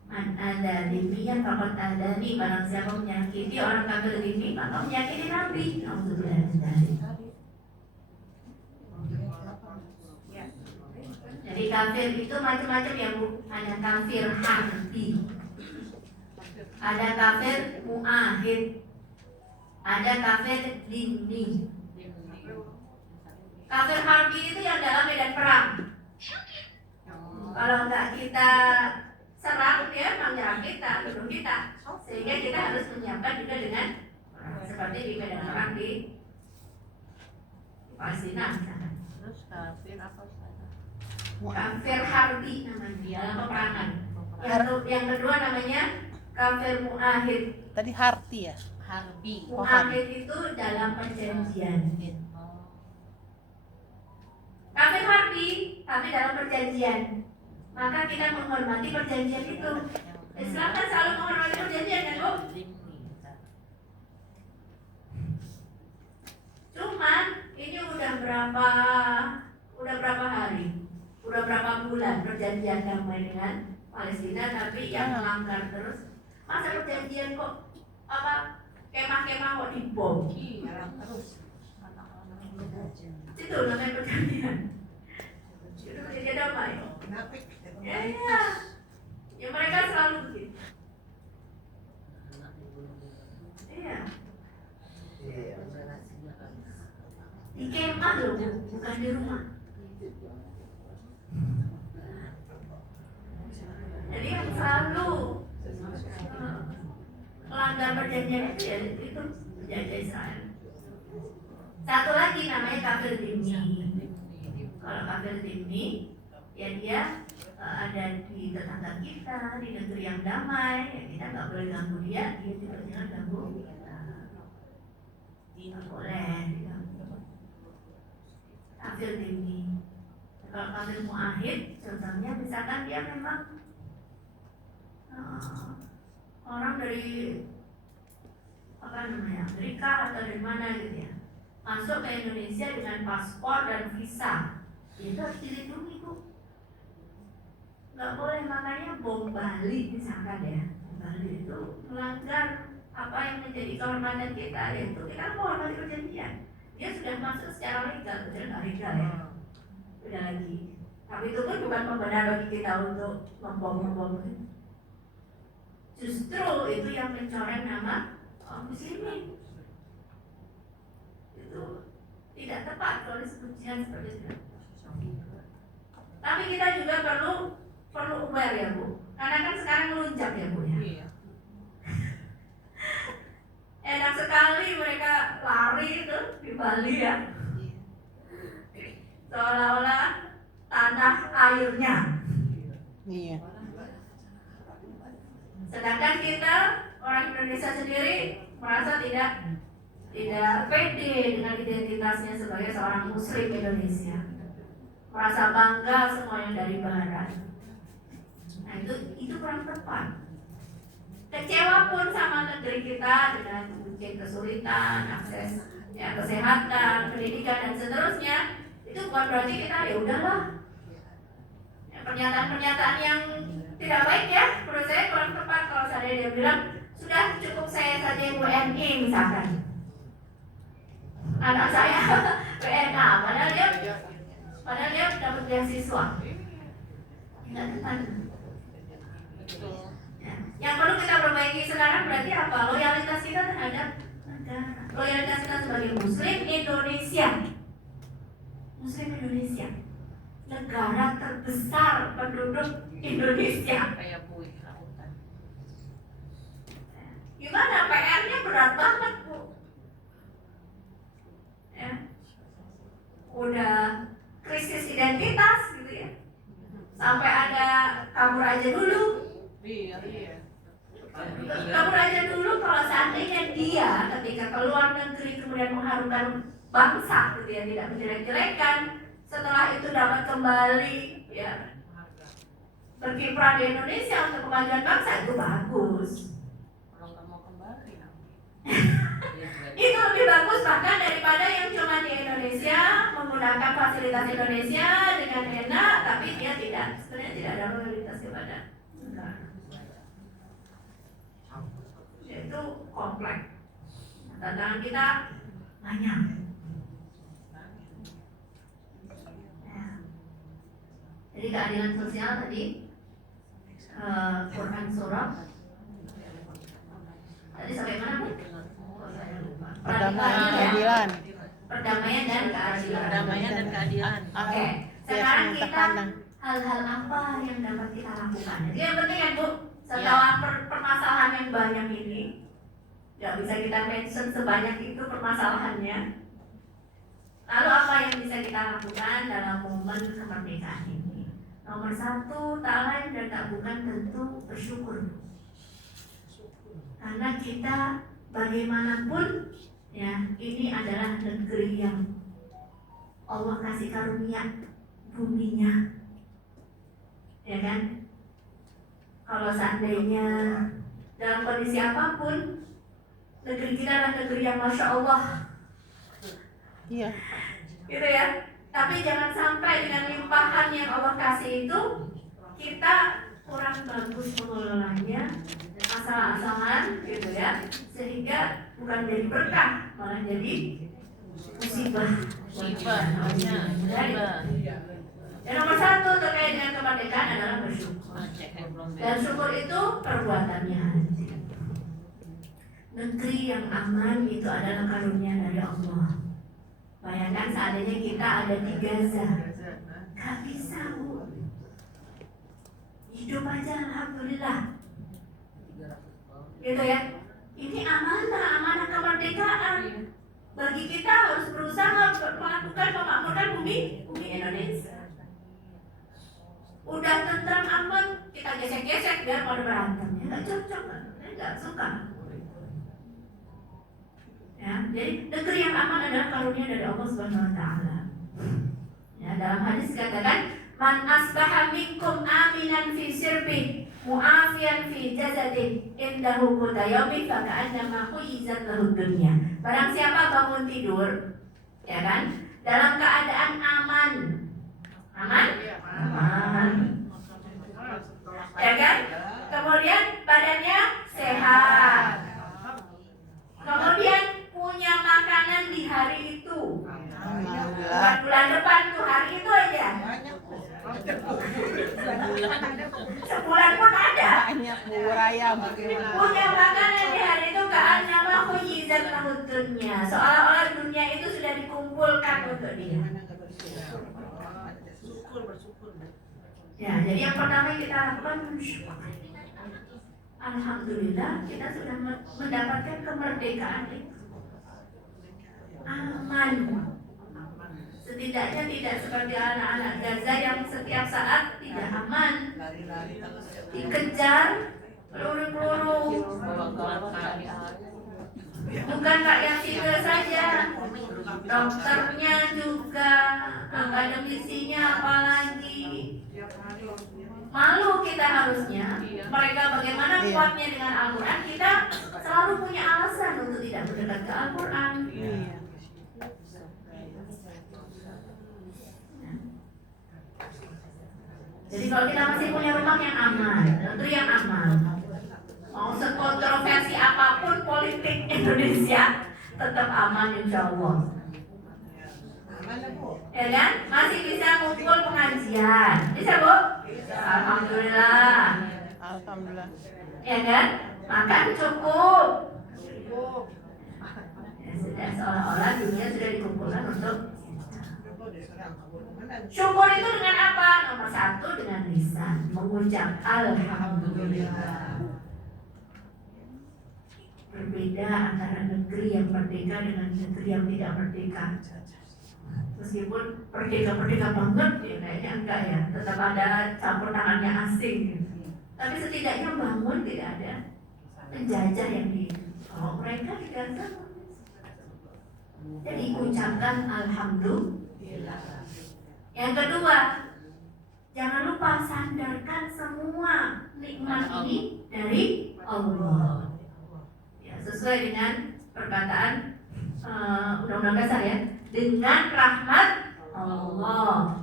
man ada dhimmiyan faqad adani, barang siapa menyakiti orang kafir dhimmi maka menyakiti Nabi. Alhamdulillah. Jadi kafir itu macam-macam ya Bu. Ada kafir harbi, ada kafir mu'ahid, ada kafir dhimmi. Kafir harbi itu yang dalam medan perang. Kalau nggak kita serang, dia menyerang kita, bunuh kita. Sehingga kita harus menyiapkan juga dengan seperti di medan perang di Palestina. Terus kafir apa saja? Kafir harbi namanya dalam peperangan. Yang kedua namanya kafir mu'ahid. Tadi harti ya? Harbi. Mu'ahid itu dalam perjanjian. Kafir harbi tapi dalam perjanjian. Maka kita menghormati perjanjian itu. Islam kan selalu menghormati perjanjian kan Bu? Cuman ini udah berapa hari? Udah berapa bulan perjanjian damai dengan Palestina, tapi yang melanggar terus. Masa perjanjian kok kemah-kemah kok dibom? Terus. Itu namanya perjanjian. Itu perjanjian damai. Ya. Ya mereka selalu begitu. Iya. Di kemah loh, bukan di rumah. Jadi yang selalu melanggar perjanjian itu ya itu penjajah Israel. Satu lagi namanya kafir dhimmi. Kalau kafir dhimmi, ya dia ada di tetangga kita, di negeri yang damai, ya kita nggak boleh ganggu dia juga jangan ganggu kita. Tidak boleh diganggu. Kafir dhimmi. Kalau kafir mu'ahid, contohnya misalkan dia memang orang dari Amerika atau dari mana gitu ya, masuk ke Indonesia dengan paspor dan visa, itu harus dilindungi Bu. Nggak boleh, makanya bom Bali misalkan ya, Bali itu melanggar apa yang menjadi kehormatan kita, yaitu kita menghormati perjanjian. Dia sudah masuk secara legal, sudah nggak legal ya, udah lagi. Tapi itu pun bukan pembenar bagi kita untuk membom. Justru itu yang mencoreng nama muslimin. Itu tidak tepat kalau disebut jihad seperti itu. Tapi kita juga perlu aware ya Bu, karena kan sekarang melunjak ya Bu ya. Enak sekali mereka lari itu di Bali ya, seolah-olah tanah airnya. Iya. Sedangkan kita orang Indonesia sendiri merasa tidak pede dengan identitasnya sebagai seorang Muslim Indonesia, merasa bangga semua yang dari Barat. Nah itu kurang tepat. kecewa pun sama negeri kita dengan mungkin kesulitan akses ya kesehatan, pendidikan dan seterusnya, itu bukan berarti kita ya udahlah. Ya, pernyataan-pernyataan yang tidak baik ya, menurut saya kurang tepat kalau saya dia bilang sudah cukup saya saja yang WNI misalkan. Anak saya WNA, padahal dia dapat beasiswa. Tidak tepat. Ya. Yang perlu kita perbaiki sekarang berarti apa? Loyalitas kita terhadap negara. Loyalitas kita sebagai Muslim Indonesia. Muslim Indonesia, negara terbesar penduduk Indonesia. Gimana? PR-nya berat banget, Bu. Ya. Udah krisis identitas gitu ya. Sampai ada kabur aja dulu. Kabur aja dulu kalau seandainya dia ketika keluar negeri kemudian mengharumkan bangsa gitu ya, tidak menjelek-jelekan, setelah itu dapat kembali ya berkiprah di Indonesia untuk kemajuan bangsa, itu bagus. Kalau nggak mau kembali, Itu lebih bagus bahkan daripada yang cuma di Indonesia menggunakan fasilitas Indonesia dengan enak, tapi dia sebenarnya tidak ada loyalitas kepada negara. Itu kompleks. Tantangan kita banyak. Jadi keadilan sosial tadi, Quran surah. Tadi sampai mana, Bu? Perdamaian, keadilan. Perdamaian dan keadilan. Perdamaian dan keadilan. Oke. Sekarang kita hal-hal apa yang dapat kita lakukan? Jadi yang penting kan, Bu, setelah permasalahan yang banyak ini, nggak bisa kita mention sebanyak itu permasalahannya. Lalu apa yang bisa kita lakukan dalam momen kemerdekaan ini? Nomor satu, tak lain dan tak bukan tentu bersyukur. Karena kita bagaimanapun ya, ini adalah negeri yang Allah kasih karunia buminya, ya kan? Kalau seandainya dalam kondisi apapun, negeri kita adalah negeri yang Masya Allah. Iya. Gitu ya. Tapi jangan sampai dengan limpahan yang Allah kasih itu kita kurang bagus mengelolanya, asal-asalan gitu ya, sehingga bukan jadi berkah, malah jadi musibah. Dan nomor satu terkait dengan kemerdekaan adalah bersyukur. Dan syukur itu perbuatannya hati. Negeri yang aman itu adalah karunia dari Allah. Bayangkan seandainya kita ada di Gaza, gak bisa, Bu. Hidup aja alhamdulillah. Gitu ya. Ini amanah kemerdekaan. Bagi kita harus berusaha melakukan pemakmuran bumi Indonesia. Udah tentram aman, kita gesek-gesek biar pada berantem. Gak cocok, gak suka. Ya, jadi negeri yang aman adalah karunia dari Allah Subhanahu wa taala. Ya, dalam hadis katakan, "Man asbaha minkum aminan fi sirbi, mu'afiyan fi jasadi, indahu quta yaumi fa ka'annama khuyyizat lahu dunya." Barang siapa bangun tidur, ya kan, dalam keadaan aman. Aman? Aman. Ya kan? Kemudian badannya sehat. Kemudian punya makanan di hari itu. Bukan bulan depan tuh, hari itu aja. Sebulan pun ada. Banyak bubur ayam. Punya makanan di hari itu kan nama khuyyizat lahu dunya. Seolah-olah dunia itu sudah dikumpulkan untuk dia. Ya, jadi yang pertama yang kita lakukan bersyukur. Alhamdulillah kita sudah mendapatkan kemerdekaan itu. Aman. Setidaknya tidak seperti anak-anak Gaza yang setiap saat tidak aman, dikejar peluru-peluru. Bukan rakyat sipil saja, dokternya juga, akademisinya apalagi. Malu kita harusnya. Mereka bagaimana kuatnya dengan Al-Quran, kita selalu punya alasan untuk tidak mendekat ke Al-Quran. Iya. Jadi kalau kita masih punya rumah yang aman, negeri yang aman, mau sekontroversi apapun politik Indonesia tetap aman insya Allah. Ya kan? Masih bisa ngumpul pengajian, bisa Bu? Alhamdulillah. Alhamdulillah. Ya kan? Makan cukup. Ya, sudah seolah-olah dunia sudah dikumpulkan untuk syukur itu dengan apa? Nomor satu dengan lisan, mengucap Alhamdulillah. Berbeda antara negeri yang merdeka dengan negeri yang tidak merdeka. Meskipun merdeka banget ya, kayaknya enggak ya, tetap ada campur tangannya asing. Tapi setidaknya bangun tidak ada penjajah yang di. Kalau mereka tidak sama. Jadi ucapkan Alhamdulillah. Yang kedua, jangan lupa sandarkan semua nikmat ini dari Allah. Ya, sesuai dengan perkataan Undang-Undang Dasar ya, dengan rahmat Allah.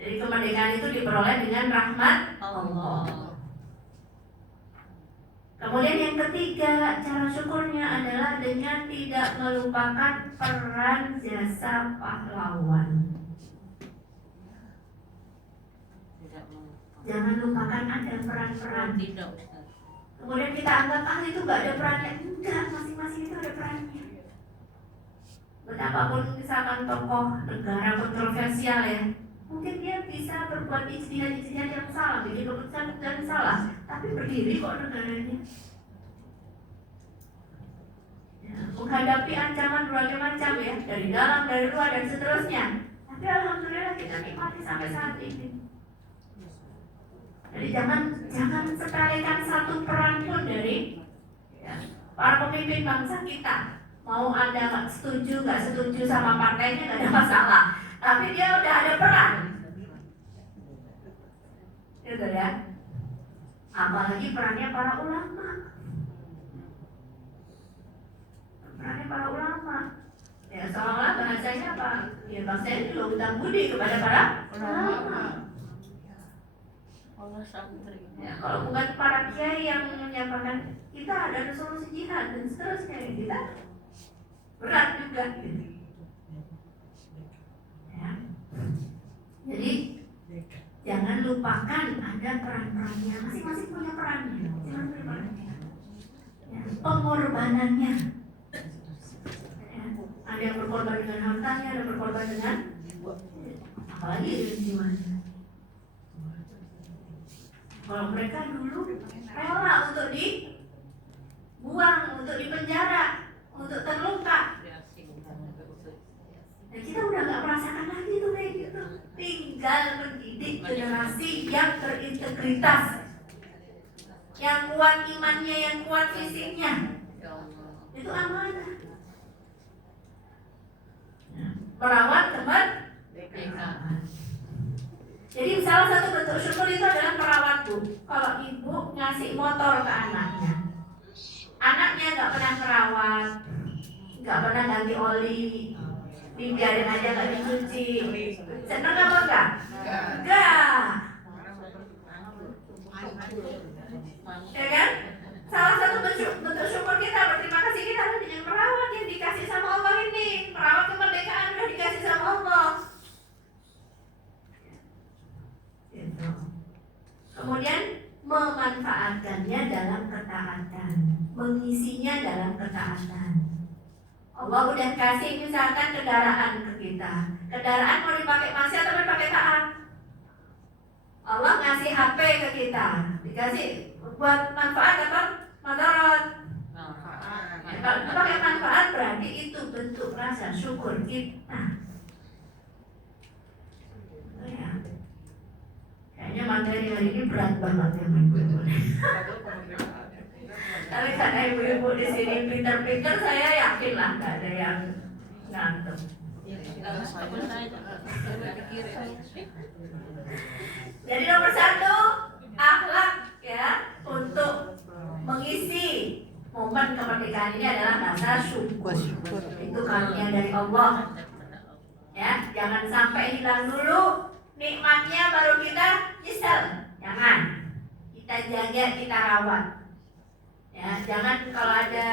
Jadi kemerdekaan itu diperoleh dengan rahmat Allah. Kemudian yang ketiga, cara syukurnya adalah dengan tidak melupakan peran jasa pahlawan. Jangan lupakan ada peran-peran. Kemudian kita anggap itu nggak ada perannya. Enggak, masing-masing itu ada perannya. Betapapun misalkan tokoh negara kontroversial ya, mungkin dia bisa berbuat ijtihad yang salah, bikin keputusan yang salah, tapi berdiri kok negaranya. Ya, menghadapi ancaman berbagai macam ya, dari dalam, dari luar dan seterusnya. Tapi alhamdulillah kita nikmati sampai saat ini. Jadi jangan sepelekan satu peran pun dari ya, para pemimpin bangsa kita. Mau Anda setuju nggak setuju sama partainya nggak ada masalah, tapi dia udah ada peran, gitu ya. Apalagi perannya para ulama, ya seolah-olah bahasanya apa? Ya bangsa ini juga hutang budi kepada para ulama. Ya, kalau bukan para kiai yang menyampaikan kita ada resolusi jihad dan seterusnya, kita berat juga gitu. Ya. Jadi jangan lupakan ada peran-perannya, masing-masing punya perannya. Ya, pengorbanannya. Ya, ada yang berkorban dengan hartanya, ada yang berkorban dengan apalagi jiwanya. Kalau mereka dulu rela untuk dibuang, untuk dipenjara, untuk terluka. Dan kita udah nggak merasakan lagi tuh kayak gitu. Tinggal mendidik generasi yang berintegritas, yang kuat imannya, yang kuat fisiknya. Itu amanah. Merawat kemerdekaan. Jadi salah satu bentuk syukur itu adalah merawat Bu. Kalau ibu ngasih motor ke anaknya nggak pernah merawat, nggak pernah ganti oli, dibiarin aja nggak dicuci, seneng apa enggak? Enggak. Ya kan? Salah satu bentuk syukur kita, berterima kasih kita adalah dengan merawat yang dikasih sama Allah ini. Merawat kemerdekaan udah dikasih sama Allah. Kemudian memanfaatkannya dalam ketaatan, mengisinya dalam ketaatan. Allah udah kasih misalkan kendaraan ke kita. Kendaraan mau dipakai maksiat atau dipakai taat? Allah ngasih HP ke kita, dikasih buat manfaat apa? Madarat. Kalau pakai manfaat berarti itu bentuk rasa syukur kita. Ya. Kayaknya materi hari ini berat banget ya ibu-ibu. Tapi karena ibu-ibu di sini pintar-pintar, saya yakin lah nggak ada yang ngantuk. Jadi nomor 1 akhlak ya untuk mengisi momen kemerdekaan ini adalah rasa syukur. Bersyukur. Itu karunia dari Allah. Ya, jangan sampai hilang dulu nikmatnya baru kita nyesel. Jangan. Kita jaga, kita rawat. Ya, jangan kalau ada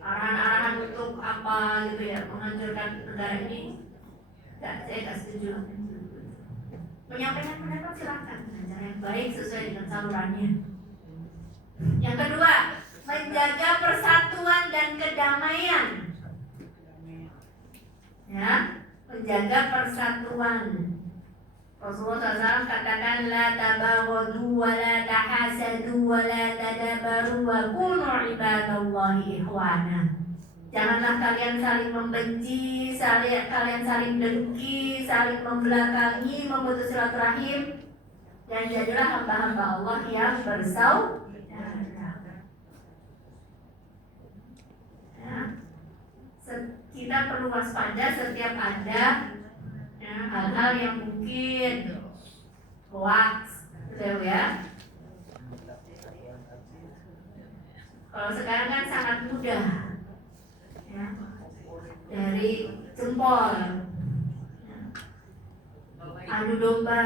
arahan-arahan untuk apa gitu ya, menghancurkan negara ini. Saya tidak setuju. Menyampaikan pendapat silakan dengan cara yang baik sesuai dengan salurannya. Yang kedua, menjaga persatuan dan kedamaian. Ya, menjaga persatuan. Rasulullah SAW katakan la tabaghadu wa la tahasadu wa la tadabaru wa kunu ibadallahi ikhwana. Janganlah kalian saling membenci, kalian saling dengki, saling membelakangi, memutus silaturahim, dan jadilah hamba-hamba Allah yang bersaudara. Ya. Kita perlu waspada setiap ada hal-hal yang mungkin hoax, gitu ya. Kalau sekarang kan sangat mudah, ya, dari jempol, ya, adu domba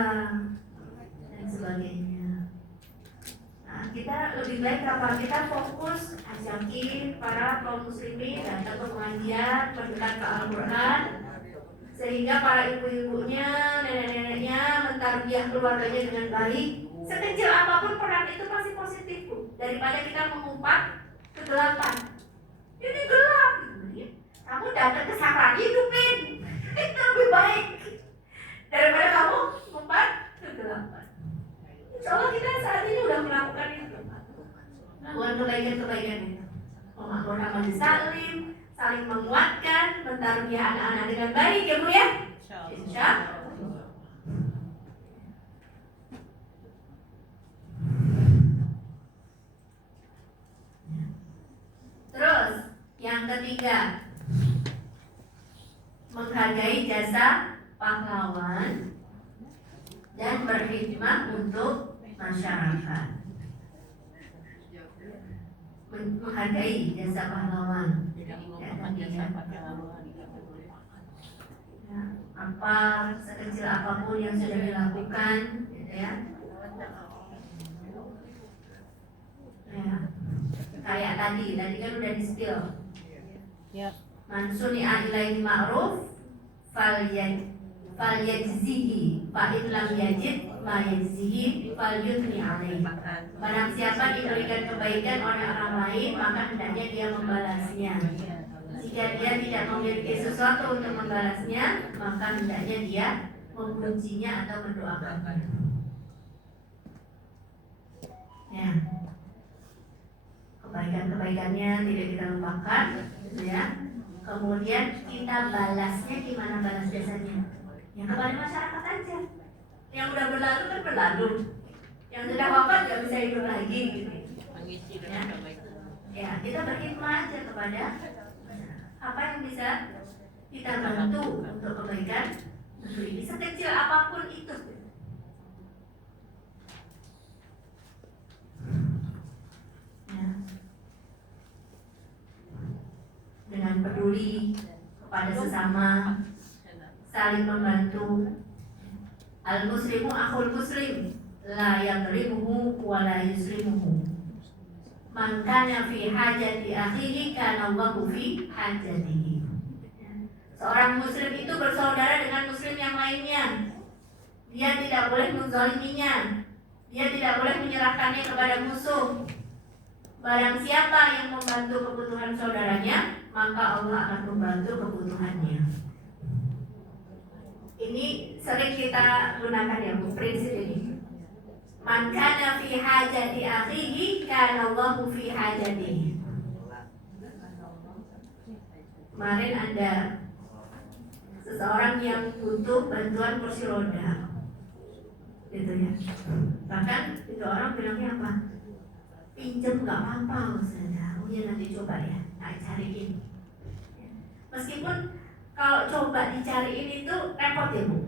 dan sebagainya. Nah, kita lebih baik apa kita fokus ajakin para kaum muslimin datang ke pengajian, mendekat ke Al-Quran, sehingga para ibu-ibunya, nenek-neneknya mentarbiyah keluarganya dengan baik. Sekecil apapun peran itu pasti positif, Bu. Daripada kita mengumpat kegelapan. Ini gelap, kamu datang ke sakral hidupin. Itu lebih baik daripada kamu mengumpat kegelapan. Insya Allah kita saat ini sudah melakukan itu, melakukan kebaikan-kebaikan itu, melakukan amal salim, saling menguatkan, mentarbiyah anak-anak dengan baik, ya Bu ya. Insya Allah. Terus yang ketiga, menghargai jasa pahlawan dan berkhidmat untuk masyarakat. Menghargai jasa pahlawan. Ya, apa sekecil apapun yang sudah dilakukan, gitu ya. Ya, kayak tadi kan udah di-spill. Ya. Man suni'a ilaihi ma'ruf falyajzihi fa in lam yajid ma yajzihi falyuthni alaihi. Barang siapa diberikan kebaikan oleh orang lain, maka hendaknya dia membalasnya. Jika dia tidak memiliki sesuatu untuk membalasnya, maka hendaknya dia memujinya atau mendoakannya. Ya, kebaikan-kebaikannya tidak kita lupakan, gitu ya. Kemudian kita balasnya gimana balas jasanya? Ya kepada masyarakat aja. Yang udah berlalu kan berlalu. Yang sudah wafat nggak bisa hidup lagi, gitu. Ya, ya kita berkhidmat aja kepada apa yang bisa kita bantu untuk kebaikan negeri ini, sekecil apapun itu. Ya. Dengan peduli kepada sesama, saling membantu. Al-muslimu akhul muslim, la yadrimuhu wa la yuslimuhu. Man kana fi hajati akhihi kana Allahu fi hajatihi. Seorang muslim itu bersaudara dengan muslim yang lainnya. Dia tidak boleh menzaliminya. Dia tidak boleh menyerahkannya kepada musuh. Barang siapa yang membantu kebutuhan saudaranya, maka Allah akan membantu kebutuhannya. Ini sering kita gunakan ya Bu, prinsip ini. Man kana fi hajati akhihi kana Allahu fi hajatihi. Kemarin ada seseorang yang butuh bantuan kursi roda, gitu ya. Bahkan itu orang bilangnya apa? Pinjam nggak apa-apa Ustazah. Oh ya nanti coba ya, tak cariin. Meskipun Kalau coba dicariin itu repot ya Bu.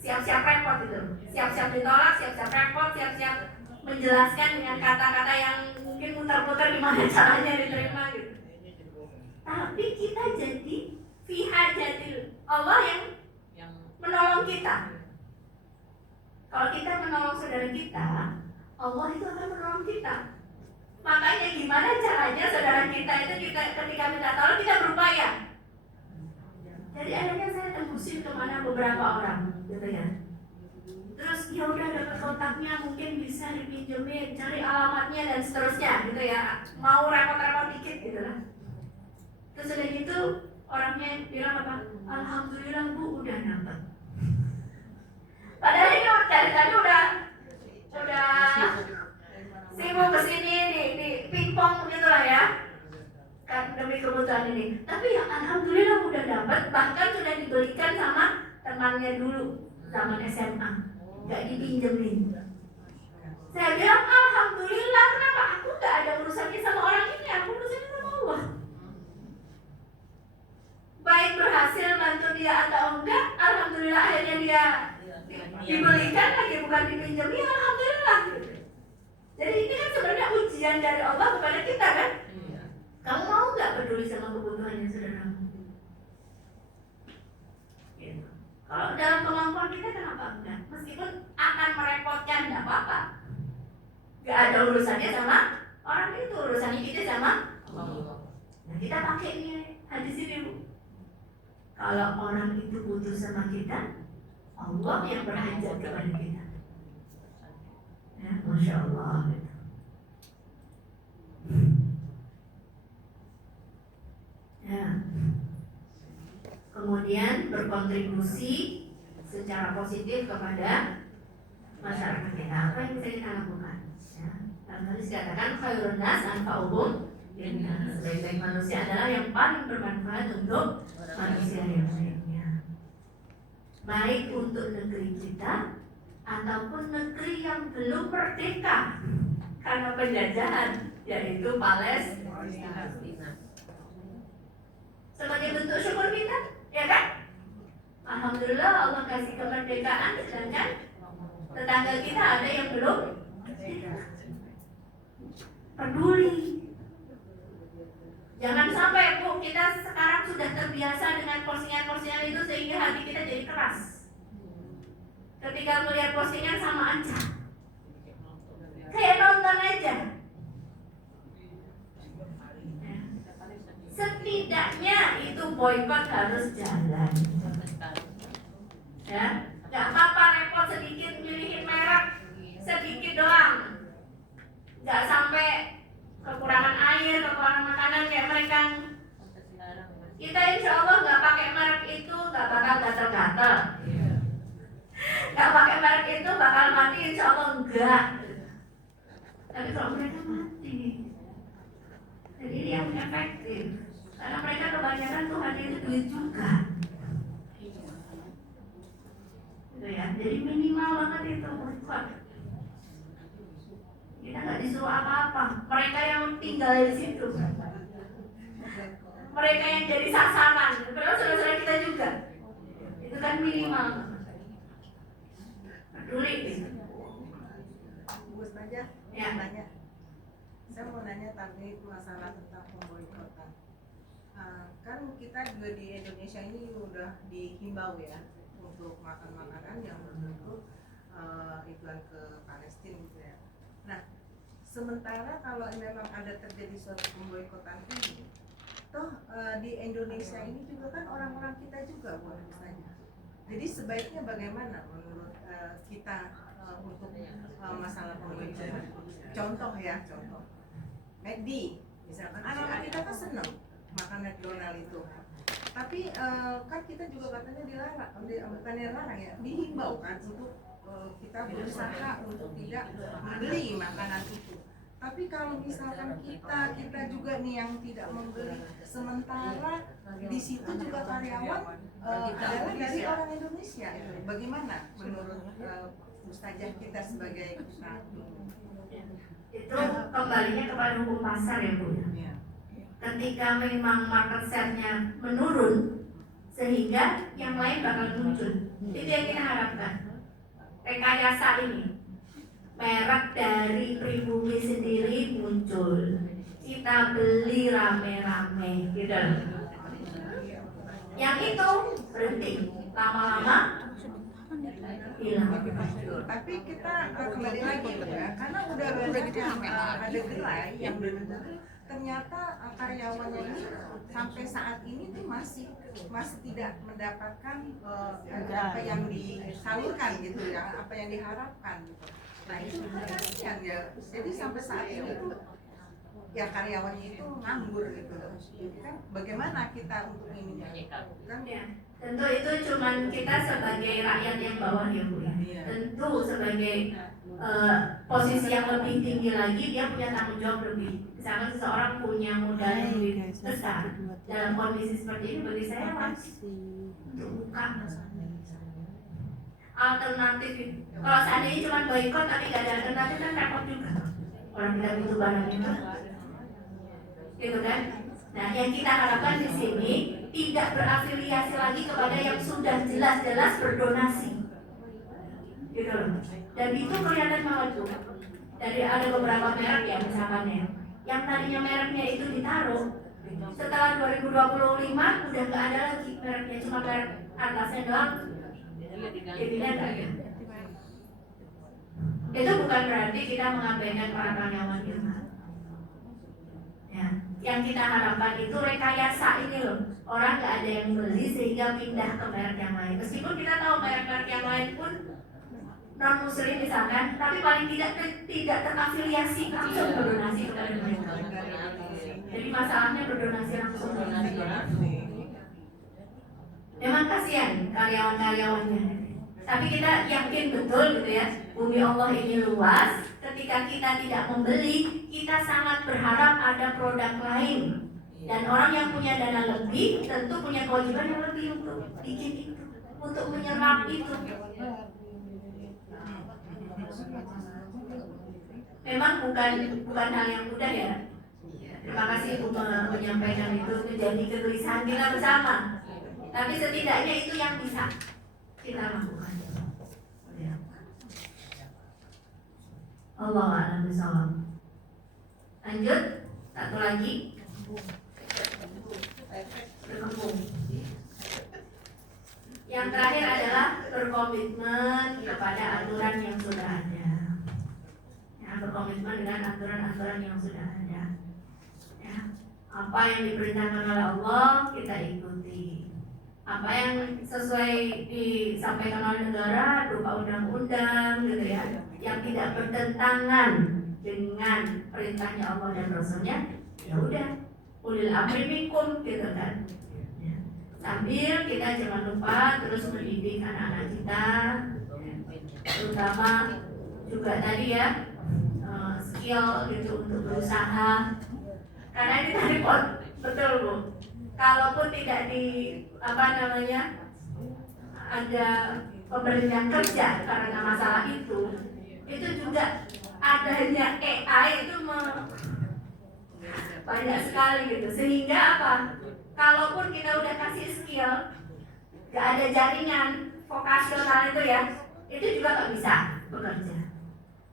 Siap-siap repot itu. Siap-siap ditolak, siap-siap repot, siap-siap menjelaskan dengan kata-kata yang mungkin muter-muter gimana caranya diterima gitu. Tapi kita jadi fihajatil Allah yang menolong kita. Kalau kita menolong saudara kita, Allah itu akan menolong kita. Makanya gimana caranya saudara kita itu ketika minta tolong kita berupaya. Jadi akhirnya saya tembusin kemana beberapa orang, gitu ya. Terus ya udah dapat kontaknya, mungkin bisa dipinjemin, cari alamatnya dan seterusnya, gitu ya. Mau repot-repot dikit, gitu lah. Terus udah gitu orangnya bilang apa? Alhamdulillah Bu udah dapat. Padahal ini dari tadi udah sibuk kesini di pingpong gitu lah ya. Kan demi kebutuhan ini. Tapi ya alhamdulillah udah dapat, bahkan sudah dibelikan sama temannya dulu zaman SMA, nggak dipinjemin. Saya bilang alhamdulillah, kenapa aku nggak ada urusannya sama orang ini, aku urusannya sama Allah. Baik berhasil bantu dia atau enggak, alhamdulillah akhirnya dia dibelikan lagi, bukan dipinjemin, alhamdulillah. Jadi ini kan sebenarnya ujian dari Allah kepada kita kan. Kamu mau nggak peduli sama kebutuhannya saudaramu? Gitu. Kalau dalam kemampuan kita kenapa enggak? Meskipun akan merepotkan, nggak apa-apa. Nggak ada urusannya sama orang itu, urusannya kita sama Allah. Nah kita pakai ini hadis ini Bu. Kalau orang itu butuh sama kita, Allah yang berhajat kepada kita. Ya, Masya Allah. Ya. Kemudian berkontribusi secara positif kepada masyarakat kita. Apa yang bisa kita lakukan? Ya. Dalam hadis dikatakan khairun nas anfa'uhum linnas. Sebaik-baik manusia adalah yang paling bermanfaat untuk manusia yang lainnya. Baik untuk negeri kita ataupun negeri yang belum merdeka karena penjajahan, yaitu Palestina. Sebagai bentuk syukur kita, ya kan? Alhamdulillah Allah kasih kemerdekaan, sedangkan tetangga kita ada yang belum peduli. Jangan sampai Bu, kita sekarang sudah terbiasa dengan postingan-postingan itu sehingga hati kita jadi keras. Ketika melihat postingan sama aja, kayak nonton aja. Setidaknya itu boykot harus jalan. Ya, nggak apa-apa repot sedikit milihin merek sedikit doang. Nggak sampai kekurangan air, kekurangan makanan kayak mereka. Kita insya Allah nggak pakai merek itu nggak bakal gatal-gatal. Nggak pakai merek itu bakal mati, insya Allah enggak. Tapi kalau mereka mati, jadi ini yang efektif. Karena mereka kebanyakan Tuhan itu duit juga. Gitu ya. Jadi minimal banget itu boykot. Kita nggak disuruh apa-apa. Mereka yang tinggal di situ, mereka yang jadi sasaran, padahal saudara-saudara kita juga. Itu kan minimal. Peduli gitu. Bu saja, Ya. saya mau nanya tadi masalah tentang pemboikotan. Kan kita juga di Indonesia ini udah dihimbau ya untuk makan makanan yang berbentuk iklan ke Palestina gitu ya. Nah, sementara kalau memang ada terjadi suatu pemboikotan ini, toh di Indonesia ini juga kan orang-orang kita juga boleh misalnya. Jadi sebaiknya bagaimana menurut kita untuk masalah pemboikotan? Contoh ya, contoh. McD, misalkan anak-anak kita kan seneng makan McDonald itu, tapi kan kita juga katanya dilarang, bukannya dilarang ya, dihimbau kan untuk kita berusaha untuk tidak membeli makanan itu. Tapi kalau misalkan kita juga nih yang tidak membeli, sementara di situ juga karyawan adalah dari orang Indonesia, bagaimana menurut Ustazah kita sebagai kita? Itu kembalinya kepada hukum pasar ya Bu. Ketika memang market share-nya menurun, sehingga yang lain bakal muncul. Itu yang kita harapkan. Rekayasa ini, merek dari pribumi sendiri muncul, kita beli rame-rame gitu. Yang itu berhenti, lama-lama hilang. Tapi kita kembali lagi ya, karena udah banyak yang ada gerai yang ternyata karyawannya ini sampai saat ini tuh masih tidak mendapatkan apa yang disalurkan gitu ya, apa yang diharapkan gitu. Nah itu kan kasihan ya. Jadi sampai saat ini tuh ya karyawannya itu nganggur gitu. Jadi kan bagaimana kita untuk ini kan Ya, tentu itu cuman kita sebagai rakyat yang bawah ya Bu ya. Tentu sebagai posisi yang lebih tinggi lagi dia punya tanggung jawab lebih. Misalkan seseorang punya modal yang lebih besar dalam kondisi seperti ini, bagi saya buka alternatif. Kalau seandainya cuma boikot tapi gak ada alternatif kan repot juga. Orang kita butuh barang itu, gitu kan? Nah, yang kita harapkan di sini tidak berafiliasi lagi kepada yang sudah jelas-jelas berdonasi, gitu loh. Dan itu kelihatan banget tuh. Dari ada beberapa merek ya misalkan ya, yang tadinya mereknya itu ditaruh, setelah 2025 udah nggak ada lagi mereknya, cuma merek atasnya doang. Jadinya nggak ada. Itu bukan berarti kita mengabaikan para karyawan kita. Ya, yang kita harapkan itu rekayasa ini loh. Orang nggak ada yang beli sehingga pindah ke merek yang lain. Meskipun kita tahu merek-merek yang lain pun non muslim misalkan, tapi paling tidak terafiliasi langsung berdonasi kepada mereka. Jadi masalahnya berdonasi langsung. Memang kasihan karyawan-karyawannya. Tapi kita yakin betul gitu ya, bumi Allah ini luas. Ketika kita tidak membeli, kita sangat berharap ada produk lain. Dan orang yang punya dana lebih tentu punya kewajiban yang lebih untuk bikin itu, untuk menyerap itu. Memang bukan hal yang mudah ya. Terima kasih Ibu menyampaikan itu, menjadi kegelisahan kita bersama. Tapi setidaknya itu yang bisa kita lakukan. Allah a'lam bishawab. Lanjut, satu lagi. Berkembang. Yang terakhir adalah berkomitmen kepada aturan yang sudah ada. Ya, berkomitmen dengan aturan-aturan yang sudah ada. Ya, apa yang diperintahkan oleh Allah kita ikuti. Apa yang sesuai disampaikan oleh negara berupa undang-undang gitu ya, yang tidak bertentangan dengan perintahnya Allah dan Rasulnya, ya udah, ulil amri minkum gitu kan. Ya. Sambil kita jangan lupa terus mendidik anak-anak kita, terutama juga tadi ya skill gitu untuk berusaha. Karena ini tadi betul Bu. Kalaupun tidak ada pemberian kerja karena masalah itu juga adanya AI itu banyak sekali gitu. Sehingga apa? Kalaupun kita udah kasih skill, gak ada jaringan vokasional itu ya, itu juga gak bisa bekerja.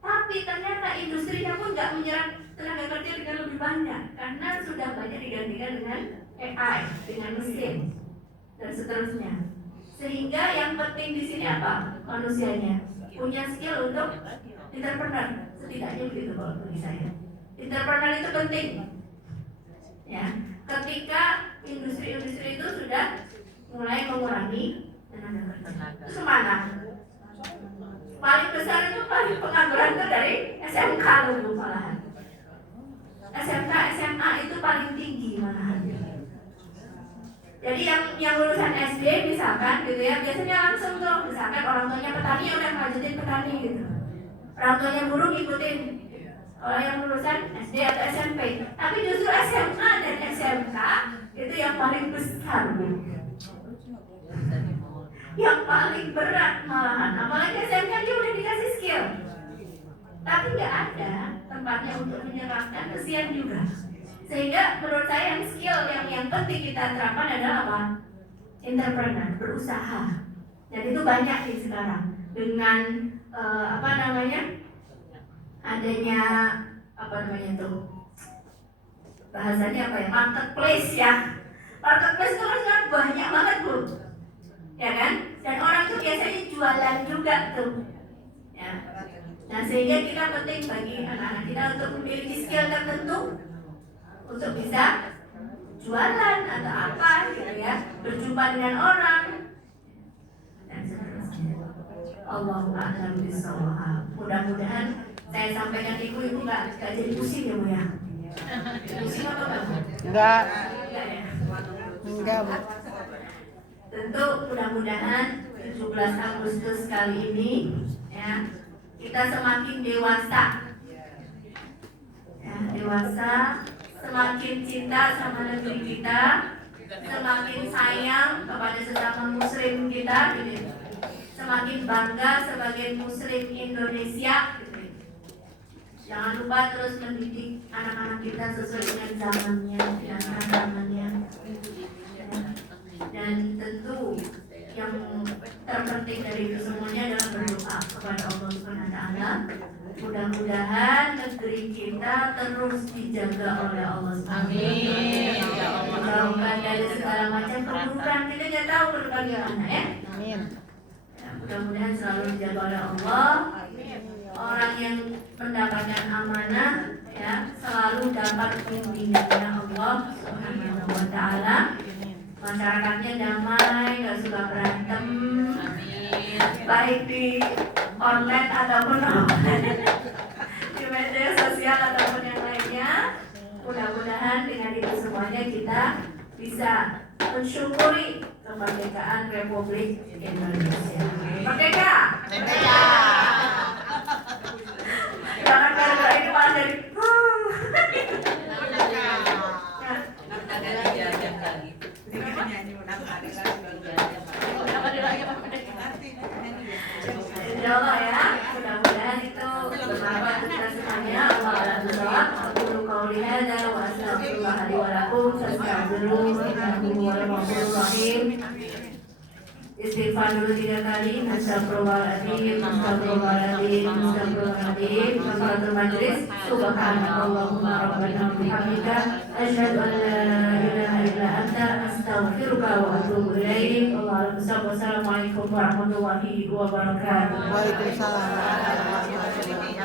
Tapi ternyata industrinya pun gak menyerap tenaga kerja dengan lebih banyak karena sudah banyak digantikan dengan AI, dengan mesin dan seterusnya. Sehingga yang penting di sini apa? Manusianya punya skill untuk entrepreneur, setidaknya begitu kalau bagi saya. Entrepreneur itu penting. Ya, ketika industri-industri itu sudah mulai mengurangi tenaga kerja. Terus kemana? Paling besar itu paling pengangguran itu dari SMK loh malahan. SMK, SMA itu paling tinggi malahan. Jadi yang lulusan SD misalkan gitu ya, biasanya langsung tuh misalkan orang tuanya petani ya udah ngajutin petani gitu. Orang tuanya guru ngikutin. Kalau yang lulusan SD atau SMP, tapi justru SMA dan SMK itu yang paling besar gitu. Yang paling berat malahan, apalagi SMK dia udah dikasih skill, tapi nggak ada tempatnya untuk menyerapkan, kesian juga. Sehingga menurut saya yang skill yang penting kita terapkan adalah apa? entrepreneur, berusaha. Dan itu banyak nih sekarang dengan adanya bahasanya marketplace ya. Marketplace itu kan sekarang banyak banget Bu, ya kan? Dan orang tuh biasanya jualan juga tuh, ya. Nah sehingga kita penting bagi anak-anak kita untuk memiliki skill tertentu untuk bisa jualan atau apa gitu ya, berjumpa dengan orang dan seterusnya. Allahu a'lam bishawab. Mudah-mudahan saya sampaikan ibu nggak jadi pusing ya Bu ya. Pusing apa enggak? Enggak. Enggak ya. Enggak, Bu. Tentu mudah-mudahan 17 Agustus kali ini ya kita semakin dewasa. Ya, dewasa, semakin cinta sama negeri kita, semakin sayang kepada sesama muslim kita gitu. Semakin bangga sebagai muslim Indonesia gitu. Jangan lupa terus mendidik anak-anak kita sesuai dengan zamannya dan agamanya. Dan tentu yang terpenting dari itu semuanya adalah berdoa kepada Allah Subhanahu wa taala. Mudah-mudahan negeri kita terus dijaga oleh Allah Subhanahu wa taala. Dijauhkan dari segala macam keburukan. Kita nggak tahu ke depan gimana ya. Amin. Ya, mudah-mudahan selalu dijaga oleh Allah. Orang yang mendapatkan amanah ya selalu dapat bimbingannya Allah Subhanahu wa taala. Masyarakatnya damai, gak suka berantem. Amin. Baik di online ataupun offline, di media sosial ataupun yang lainnya. Mudah-mudahan dengan itu semuanya kita bisa mensyukuri kemerdekaan Republik Indonesia. Merdeka! Merdeka! Jangan gara-gara ini malah jadi Insya Allah ya, mudah-mudahan itu bermanfaat kita semuanya. Aku qauli hadza wa astaghfirullah li wa lakum fastaghfiruhu innahu huwal ghafurur rahim. Istighfar dulu 3 kali. Astagfirullahaladzim, astagfirullahaladzim, astagfirullahaladzim. Kafaratul majlis. Subhanakallahumma rabbana wa bihamdika asyhadu an la ilaha illa anta astaghfiruka wa atubu ilaik. Wassalamualaikum warahmatullahi wabarakatuh. Waalaikumsalam warahmatullahi wabarakatuh.